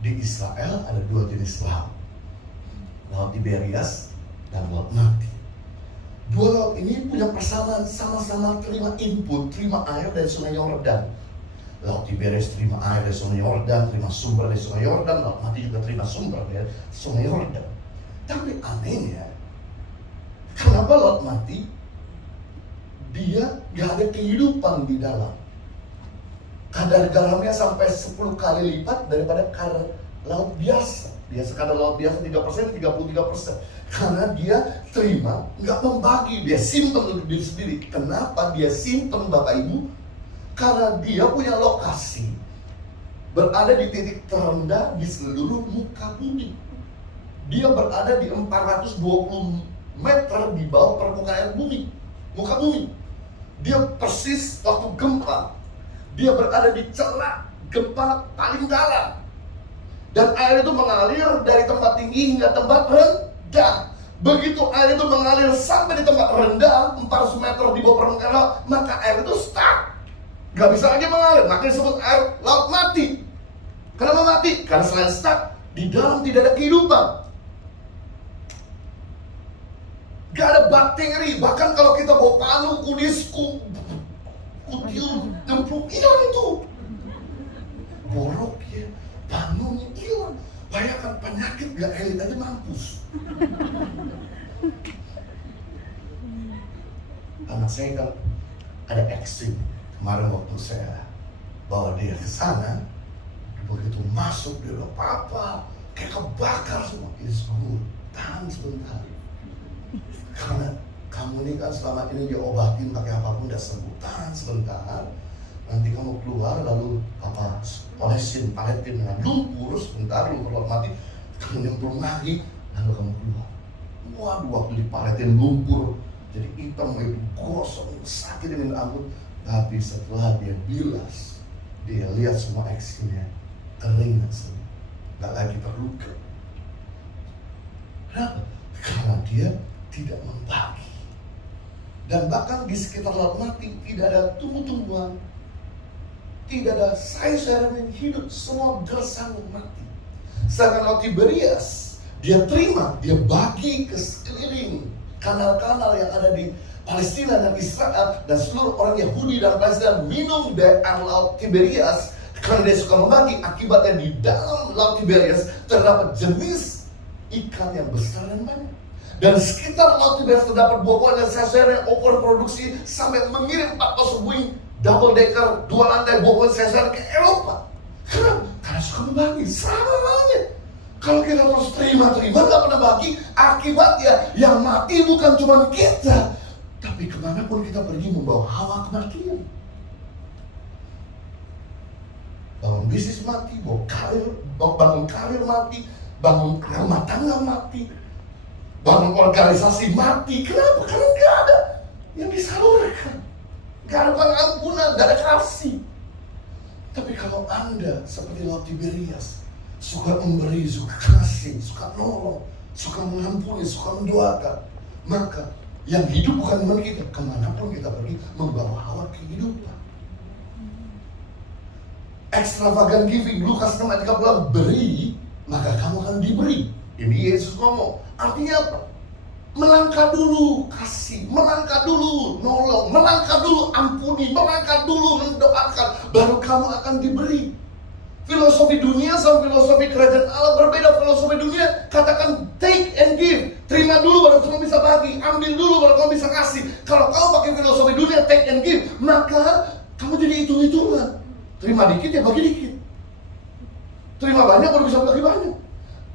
Di Israel ada 2 jenis laut, Laut Tiberias dan Laut Mati. 2 laut ini punya persamaan, sama-sama terima input, terima air dari Sungai Yordan. Laut Tiberias terima air dari Sungai Yordan, terima sumber dari Sungai Yordan. Laut Mati juga terima sumber dari Sungai Yordan. Tapi anehnya, kenapa Laut Mati dia gak ada kehidupan di dalam? Kadar garamnya sampai 10 kali lipat daripada kadar laut biasa. Biasa kadar laut biasa 3%, 33%. Karena dia terima, nggak membagi, dia simpen untuk diri sendiri. Kenapa dia simpen Bapak Ibu? Karena dia punya lokasi, berada di titik terendah di seluruh muka bumi. Dia berada di 420 meter di bawah permukaan air bumi, muka bumi. Dia persis waktu gempa, dia berada di celah gempa paling dalam. Dan air itu mengalir dari tempat tinggi hingga tempat rendah. Begitu air itu mengalir sampai di tempat rendah 400 meter di bawah permukaan laut, maka air itu stuck, gak bisa lagi mengalir. Makanya disebut air laut mati. Kenapa mati? Karena selain stuck, di dalam tidak ada kehidupan, gak ada bakteri. Bahkan kalau kita bawa palu, kudis, kutil, demplung, hilang itu. Borok ya, panunya hilang. Bayangkan penyakit gak elit aja mampus. Anak saya kan ada ekstrim. Kemarin waktu saya bawa dia ke sana, begitu masuk dia udah papa kayak kebakar semua. Kamu tahan sebentar, karena kamu ini kan selama ini diobatin pakai apapun udah sembuh. Tahan sebentar, nanti kamu keluar lalu apa olesin paletin dengan lumpur sebentar, lumpur mati, kamu nyemplung lagi lalu kamu keluar. Waduh, waktu dipaletin lumpur jadi hitam, itu gosong, sakit dia minta ampun. Tapi setelah dia bilas, dia lihat semua eksimnya kering semua, nggak lagi terluka. Kenapa? Karena dia tidak membagi. Dan bahkan di sekitar laut mati tidak ada tumbuh-tumbuhan, tidak ada sayur-sayuran yang hidup, semua gersang mati. Sedangkan laut Tiberias, dia terima, dia bagi ke sekeliling kanal-kanal yang ada di Palestina dan Israel, dan seluruh orang Yahudi dan Palestina minum dari air laut Tiberias. Karena dia suka membagi, akibatnya di dalam laut Tiberias terdapat jenis ikan yang besar dan banyak. Dan sekitar laut Tiberias terdapat buah-buahan dan sayur-sayuran yang overproduksi sampai mengirim 4 Boeing double decker 2 lantai buah-buahan sayur-sayuran ke Eropa. Kenapa? Karena suka membagi. Sama halnya Kalau kita terus terima, gak pernah bagi, akibatnya yang mati bukan cuma kita, tapi kemanapun kita pergi membawa hawa kematian. Bangun bisnis mati, bangun karir mati, bangun rumah tangga mati, bangun organisasi mati. Kenapa? Karena gak ada yang disalurkan, gak ada pengampunan, gak ada kasih. Tapi kalau Anda seperti Laut Tiberias, suka memberi, suka kasih, suka nolong, suka mengampuni, suka mendoakan, maka yang hidup bukan cuma kita, kemanapun kita pergi membawa hawa kehidupan. Extravagant giving, Lukas 6 ayat 30, beri maka kamu akan diberi. Ini Yesus ngomong. Artinya apa? Melangkah dulu kasih, melangkah dulu nolong, melangkah dulu ampuni, melangkah dulu mendoakan, baru kamu akan diberi. Filosofi dunia sama filosofi kerajaan Allah berbeda. Filosofi dunia katakan take and give, terima dulu baru kamu bisa bagi, ambil dulu baru kamu bisa kasih. Kalau kamu pakai filosofi dunia take and give, maka kamu jadi hitung-hitungan. Terima dikit ya bagi dikit, terima banyak baru bisa bagi banyak.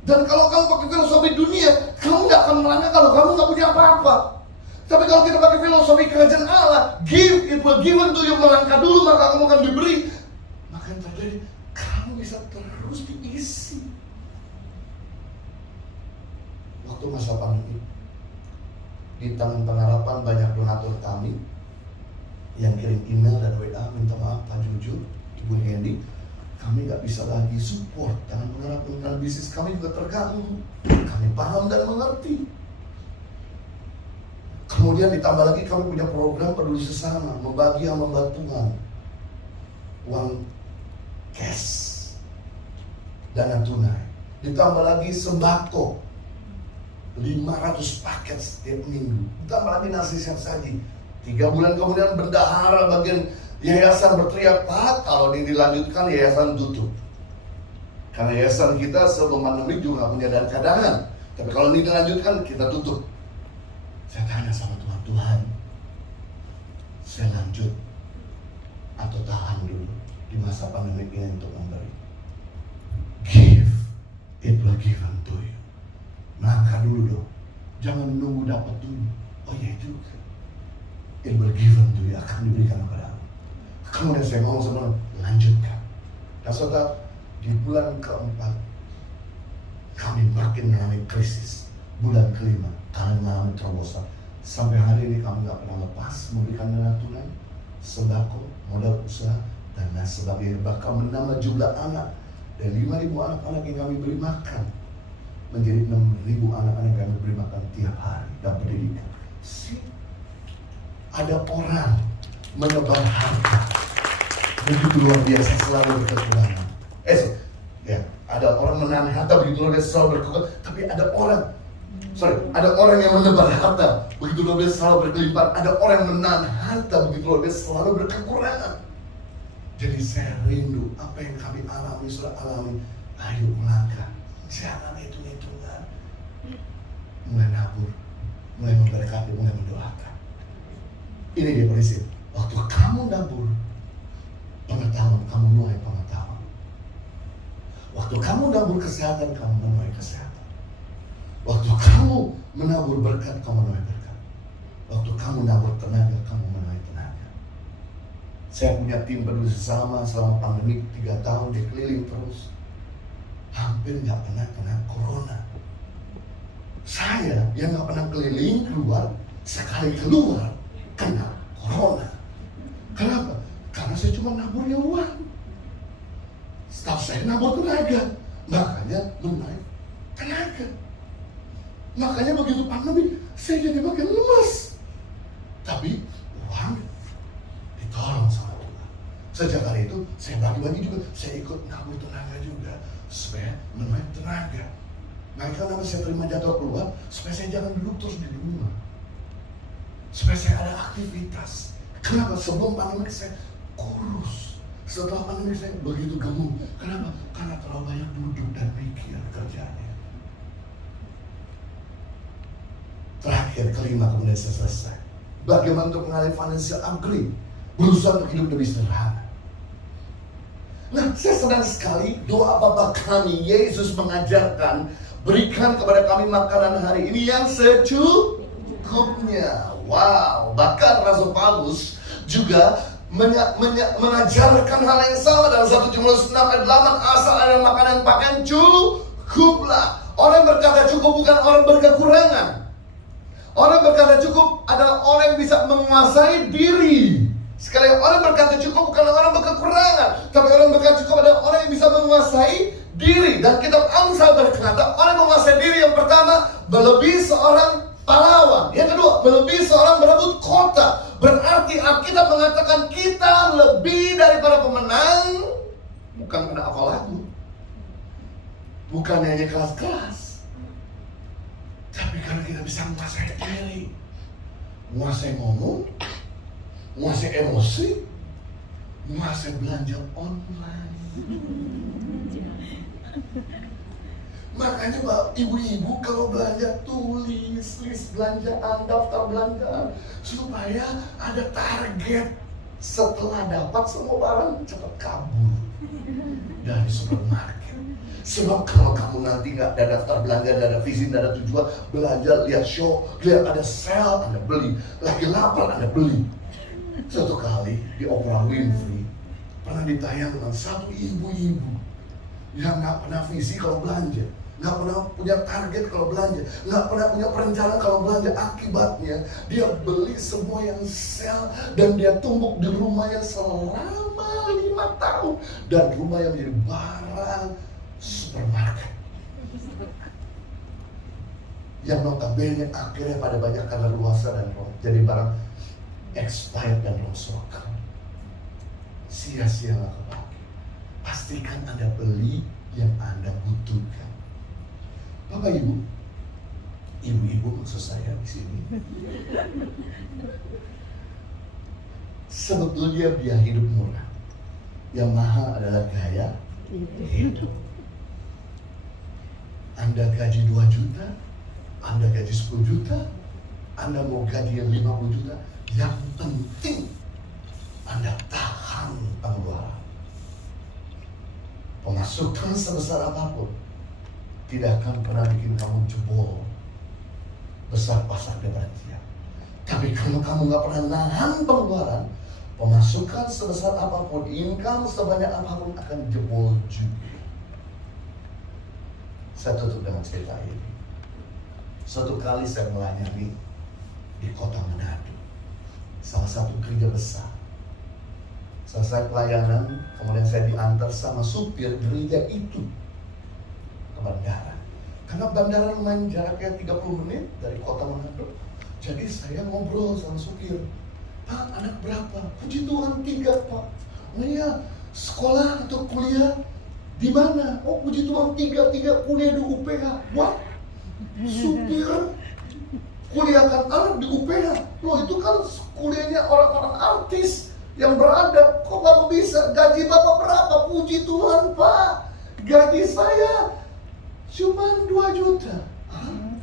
Dan kalau kamu pakai filosofi dunia, kamu gak akan melangkah kalau kamu gak punya apa-apa. Tapi kalau kita pakai filosofi kerajaan Allah, give, it will given to you, melangkah dulu maka kamu akan diberi. Maka yang terjadi, kamu bisa terus diisi. Waktu masa pandemi, di Taman Pengharapan banyak donatur kami yang kirim email dan WA minta maaf Pak Juju, Ibu Hendy, kami gak bisa lagi support Taman Pengharapan karena bisnis kami juga terganggu. Kami paham dan mengerti. Kemudian ditambah lagi kami punya program peduli sesama, membagi yang membantuan, uang cash, dana tunai. Ditambah lagi sembako 500 paket setiap minggu. Ditambah lagi nasi siap saji. 3 bulan kemudian bendahara bagian yayasan berteriak, Pak, kalau ini dilanjutkan yayasan tutup. Karena yayasan kita sebelum pandemi juga punya dana cadangan. Tapi kalau ini dilanjutkan, kita tutup. Saya tanya sama Tuhan, Tuhan, saya lanjut atau tahan dulu di masa pandemi ini untuk memberi? Give, it will given to you. Langkah dulu dong, jangan nunggu dapat dulu. Oh iya juga, it will given to you, akan diberikan kepadamu. Kemudian saya ngomong sama lanjutkan. Dan saudara, di bulan keempat kami makin mengalami krisis. Bulan kelima kami mengalami terobosan. Sampai hari ini kami gak pernah lepas memberikan dana tunai, sembako, modal usaha, dan lain sebagainya. Bahkan menambah jumlah anak dari 5.000 anak-anak yang kami beri makan menjadi 6.000 anak-anak yang kami beri makan tiap hari dan pendidikan. Ada orang menebar harta begitu luar biasa, selalu berkekurangan. Ada orang menahan harta begitu luar biasa, selalu berkekurangan. Tapi ada orang yang menebar harta begitu luar biasa, selalu berkelimpahan. Ada orang yang menahan harta begitu luar biasa, selalu berkekurangan. Jadi saya rindu apa yang kami alami, sudah alami. Ayo melangkah, jangan hitung-hitungan, mulai nabur, mulai memberkati, mulai mendoakan. Ini dia prinsip. Waktu kamu nabur pengetahuan, kamu menuai pengetahuan. Waktu kamu nabur kesehatan, kamu menuai kesehatan. Waktu kamu menabur berkat, kamu menuai berkat. Waktu kamu nabur tenaga, kamu menuai tenaga. Saya punya tim peduli sesama selama pandemi 3 tahun, dia keliling terus. Hampir gak pernah kena corona. Saya yang gak pernah keliling keluar, sekali keluar kena corona. Kenapa? Karena saya cuma naburnya uang. Setahu saya nabur tenaga, makanya menaik tenaga. Makanya begitu pandemi, saya jadi makin lemas. Tapi uang ditolong sama Tuhan. Sejak hari itu, saya bagi-bagi juga. Saya ikut nabur tenaga juga, supaya menaik tenaga. Maka nama saya terima jadwal keluar, supaya saya jangan duduk terus di rumah. Supaya saya ada aktivitas. Kenapa? Sebelum pandemi saya kurus. Setelah pandemi saya begitu gemuk. Kenapa? Karena terlalu banyak duduk dan mikir kerjanya. Terakhir, kelima, kemudian saya selesai. Bagaimana untuk mengalami financial upgrade? Berusaha untuk hidup lebih sederhana. Nah, saya senang sekali doa Bapa kami, Yesus mengajarkan, berikan kepada kami makanan hari ini yang secukupnya. Wow, bahkan Rasul Paulus juga mengajarkan hal yang sama dalam 1 Timotius 6 ayat 8, asal ada makanan pakaian cukuplah. Orang yang berkata cukup bukan orang berkekurangan. Orang berkata cukup adalah orang yang bisa menguasai diri. Sekali orang berkata cukup bukan orang berkekurangan, tapi orang berkata cukup adalah orang yang bisa menguasai diri. Dan kitab Amsal berkata, orang yang menguasai diri yang pertama melebihi seorang pahlawan. Yang kedua, melebihi seorang berebut kota. Berarti Alkitab mengatakan kita lebih daripada pemenang, bukan karena hafal lagu, bukan hanya kelas-kelas, tapi karena kita bisa menguasai diri, menguasai ngomong, menguasai emosi, menguasai belanja online. Makanya Pak, ibu-ibu kalau belanja tulis list belanjaan, daftar belanjaan, supaya ada target. Setelah dapat semua barang cepat kabur dari supermarket. Sebab kalau kamu nanti nggak ada daftar belanja, nggak ada visi, nggak ada tujuan, belanja lihat show, lihat ada sale, Anda beli. Lagi lapar, Anda beli. Satu kali di Oprah Winfrey pernah ditayangkan satu ibu-ibu yang nggak pernah visi kalau belanja, nggak pernah punya target kalau belanja, nggak pernah punya perencanaan kalau belanja. Akibatnya dia beli semua yang sale dan dia tumbuk di rumahnya selama 5 tahun, dan rumah yang menjadi barang supermarket yang notabene akhirnya pada banyak karena luasa dan jadi barang expired dan rongsok. Sia-sia nggak kepake. Pastikan Anda beli yang Anda butuhkan. Bapak Ibu, ibu-ibu maksud saya di sini. Sebetulnya biaya hidup murah. Yang mahal adalah gaya hidup. Anda gaji 2 juta, Anda gaji 10 juta, Anda mau gaji yang 50 juta, yang penting Anda tahan pengeluaran. Pemasukan sebesar apapun tidak akan pernah bikin kamu jebol besar-besarnya belanja. Tapi kalau kamu nggak pernah nahan pengeluaran, pemasukan sebesar apapun, income sebanyak apapun akan jebol juga. Saya tutup dengan cerita ini. Suatu kali saya melayani di kota Manado, salah satu gereja besar. Selesai pelayanan, kemudian saya diantar sama supir gereja itu ke bandara. Karena bandara lumayan jaraknya 30 menit dari kota Manado. Jadi saya ngobrol sama supir. Pak, anak berapa? Puji Tuhan 3, Pak. Oh iya, sekolah atau kuliah di mana? Oh, puji Tuhan 3 kuliah di UPH. Wah, supir kuliahkan anak di UPH. Loh, itu kan kuliahnya orang-orang artis yang beradab. Kok kamu bisa? Gaji Bapak berapa? Puji Tuhan, Pak, gaji saya cuma 2 juta. Hah?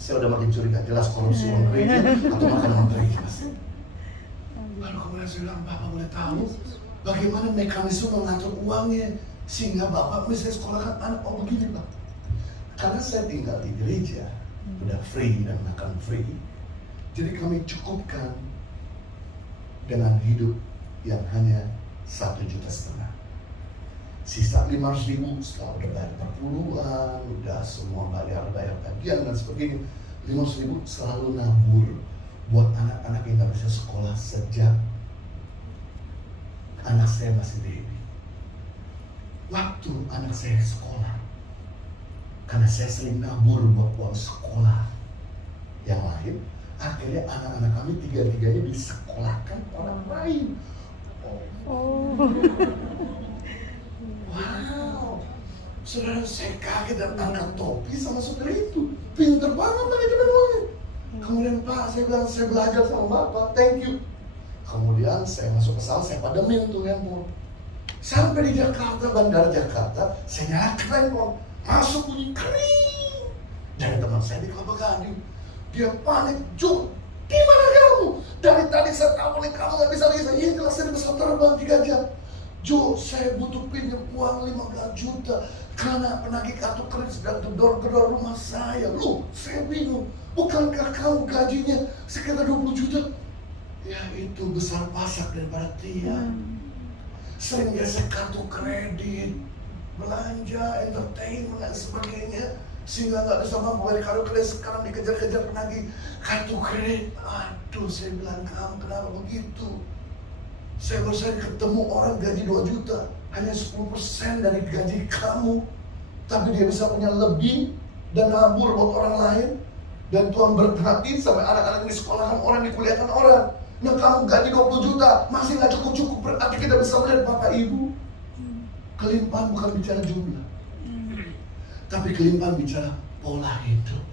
Saya udah makin curiga, jelas korupsi uang gereja atau makan uang gereja. Lalu kemudian saya bilang, Bapak boleh tahu bagaimana mekanisme mengatur uangnya sehingga Bapak bisa sekolahkan anak? Oh begini Pak, karena saya tinggal di gereja, udah free dan makan free, jadi kami cukupkan dengan hidup yang hanya 1,5 juta. Sisa 500.000 setelah udah bayar perpuluhan, udah semua bayar tagihan dan sebagainya, 500.000 selalu nabur buat anak-anak yang gak bisa sekolah sejak anak saya masih baby. Waktu anak saya sekolah, karena saya sering nabur buat uang sekolah yang lain, akhirnya anak-anak kami tiga-tiganya disekolahkan orang lain. Wow, saudara, saya kaget dan angkat topi sama saudara itu. Pinter banget manajemen uangnya. Kemudian Pak, saya bilang, saya belajar sama Bapak, thank you. Kemudian saya masuk ke sal, saya pademin tuh handphone. Sampai di Jakarta, bandara Jakarta, saya nyalakan handphone. Masuk bunyi kering. Dari teman saya di Kelapa Gading. Dia panik, Jun, di mana kamu? Dari tadi saya tahu nih kamu gak bisa. Iya jelas saya bisa terbang 3 jam. Jo, saya butuh pinjam uang 15 juta karena penagih kartu kredit sedang gedor-gedor rumah saya. Loh, saya bingung. Bukankah kamu gajinya sekitar 20 juta? Ya itu besar pasak daripada Tia. Sering biasa kartu kredit, belanja, entertainment dan sebagainya, sehingga nggak bisa mampu bayar kartu kredit. Sekarang dikejar-kejar penagih kartu kredit. Aduh, saya bilang, kamu kenapa begitu? Saya baru saja ketemu orang gaji 2 juta, hanya 10% dari gaji kamu, tapi dia bisa punya lebih dan nabur buat orang lain, dan Tuhan berkati sampai anak-anak di sekolahan orang, dikuliahkan orang. Nah, kamu gaji 20 juta masih nggak cukup-cukup, berarti kita bisa melihat Bapak Ibu, kelimpahan bukan bicara jumlah, tapi kelimpahan bicara pola hidup.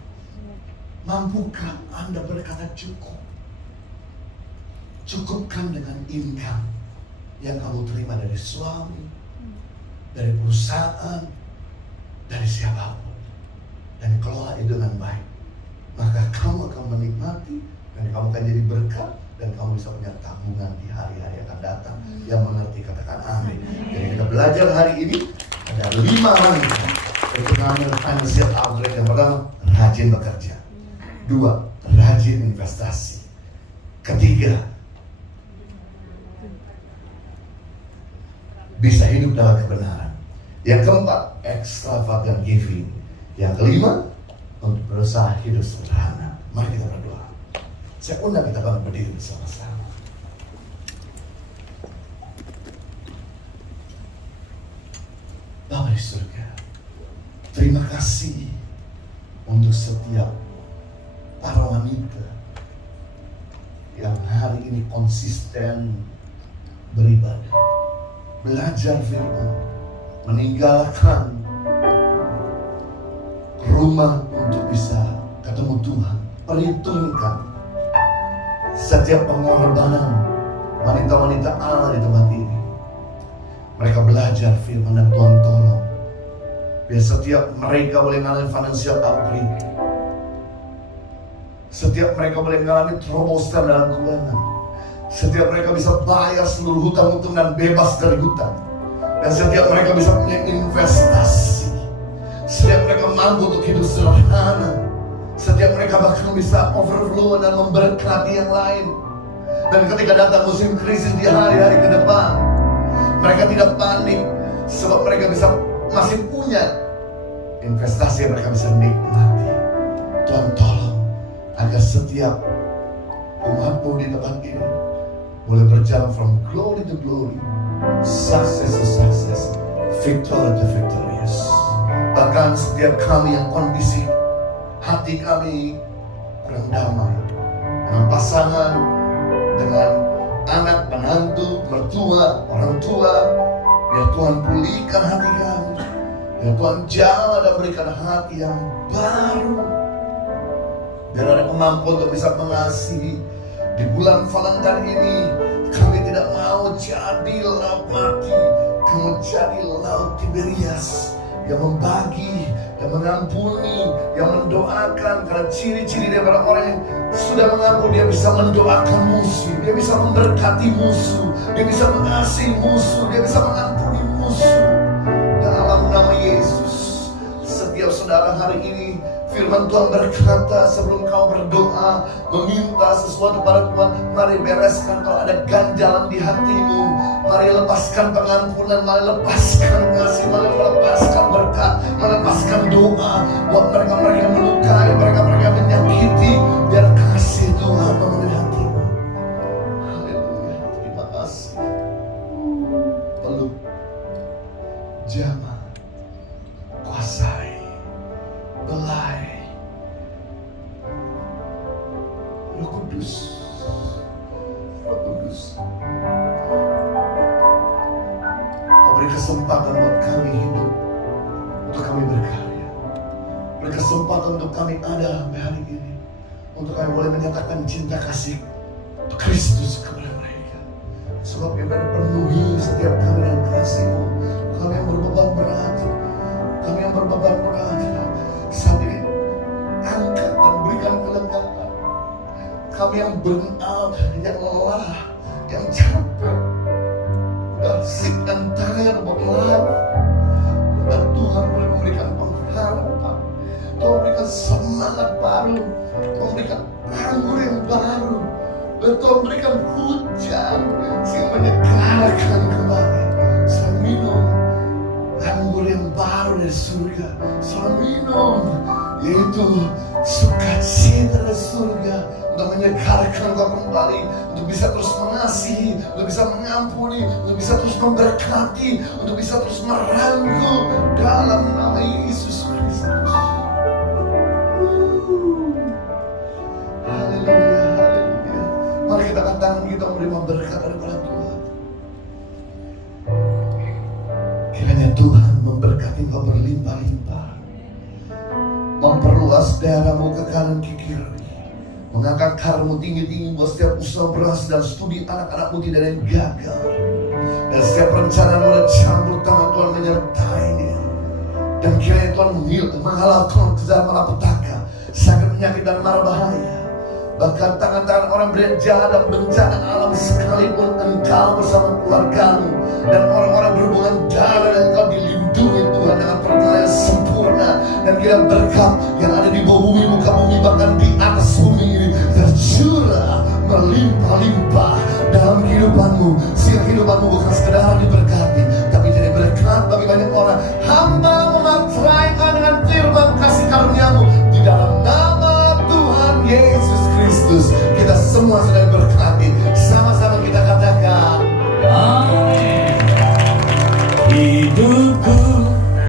Mampukah Anda berkata cukup? Cukupkan dengan income yang kamu terima dari suami, dari perusahaan, dari siapapun, dan kelola itu dengan baik, maka kamu akan menikmati dan kamu akan jadi berkat, dan kamu bisa punya tabungan di hari-hari akan datang. Yang mengerti katakan amin. Jadi kita belajar hari ini ada 5 langkah untuk mengambil financial outlet. Yang pertama, rajin bekerja. 2, rajin investasi. Ketiga, bisa hidup dalam kebenaran. Yang keempat, extravagant giving. Yang kelima, untuk berusaha hidup sederhana. Mari kita berdoa. Saya undang kita bangun berdiri bersama-sama. Bapa di surga, terima kasih untuk setiap para wanita yang hari ini konsisten beribadah, belajar firman, meninggalkan rumah untuk bisa ketemu Tuhan. Perhitungkan setiap pengorbanan wanita-wanita Allah di tempat ini. Mereka belajar firman, dan Tuhan tolong biar setiap mereka boleh mengalami financial outbreak, setiap mereka boleh mengalami terobosan dalam keuangan, setiap mereka bisa bayar seluruh hutang-hutang dan bebas dari hutang, dan setiap mereka bisa punya investasi, setiap mereka mampu untuk hidup sederhana, setiap mereka bahkan bisa overflow dan memberkati yang lain. Dan ketika datang musim krisis di hari-hari ke depan, mereka tidak panik, sebab mereka bisa masih punya investasi yang mereka bisa nikmati. Tuhan tolong agar setiap umatmu di tempat ini boleh berjalan from glory to glory, success to success, victory to victorious. Bahkan setiap kami yang kondisi hati kami kurang damai dengan pasangan, dengan anak, menantu, mertua, orang tua, biar Tuhan pulihkan hati kami, biar Tuhan jalan dan berikan hati yang baru, biar ada kemampuan untuk bisa mengasihi. Di bulan Valentine ini kami tidak mau jadi laut mati, kami jadi laut Tiberias yang membagi, yang mengampuni, yang mendoakan. Karena ciri-ciri daripada orang yang sudah mengampuni, dia bisa mendoakan musuh, dia bisa memberkati musuh, dia bisa mengasihi musuh, dia bisa mengampuni musuh. Dalam nama Yesus, setiap saudara hari ini, firman Tuhan berkata, sebelum kau berdoa, meminta sesuatu pada Tuhan, mari bereskan kalau ada ganjalan di hatimu. Mari lepaskan pengampunan, mari lepaskan kasih, mari lepaskan berkat, mari lepaskan doa buat mereka-mereka yang melukai, mereka-mereka yang menyakiti, biar kasih Tuhan memenuhi hatimu. Haleluya, terima kasih. Peluk, jamah, kuasai, belai, Roh Kudus, Roh Kudus, Kau beri kesempatan buat kami hidup, untuk kami berkarya, beri kesempatan untuk kami ada sampai hari ini, untuk kami boleh menyatakan cinta kasih Kristus kepada mereka. Sebab kita penuhi setiap kami yang kasih-Mu, kami yang berbeban berat, kami yang berbeban berat, saat ini angkat dan berikan kelegaan. Kami yang burn out, yang lelah, yang capek, udah sick dan fire of love. Dan Tuhan boleh memberikan pengharapan, Tuhan memberikan semangat baru, Tuhan memberikan anggur yang baru, dan Tuhan memberikan hujan sehingga menyegarkan kembali. Saya minum anggur yang baru dari surga, saya minum yaitu sukacita dari surga untuk menyegarkan kau kembali, untuk bisa terus mengasihi, untuk bisa mengampuni, untuk bisa terus memberkati, untuk bisa terus merangkul dalam nama Yesus Kristus. Haleluya, haleluya. Mari kita angkat tangan kita menerima berkat daripada Tuhan. Kiranya Tuhan memberkati engkau berlimpah-limpah, memperluas daerahmu ke kanan ke kiri, mengangkat karmu tinggi-tinggi buat setiap usaha beras dan studi anak-anakmu tidak ada yang gagal, dan setiap rencana mulai campur tangan Tuhan menyertainya. Dan kiranya Tuhan menghalau Tuhan kejar malapetaka, sakit penyakit dan mara bahaya, bahkan tangan-tangan orang berjahat dan bencana alam sekalipun engkau bersama keluargamu dan orang-orang berhubungan darah, dan engkau dilindungi Tuhan dengan pertolongan sempurna. Dan kira berkat yang ada di bawah bumi, muka bumi, bahkan di atas bumi ini tercurah melimpah-limpah dalam kehidupanmu, sehingga kehidupanmu bukan sekedar diberkati, tapi jadi berkat bagi banyak orang. Hamba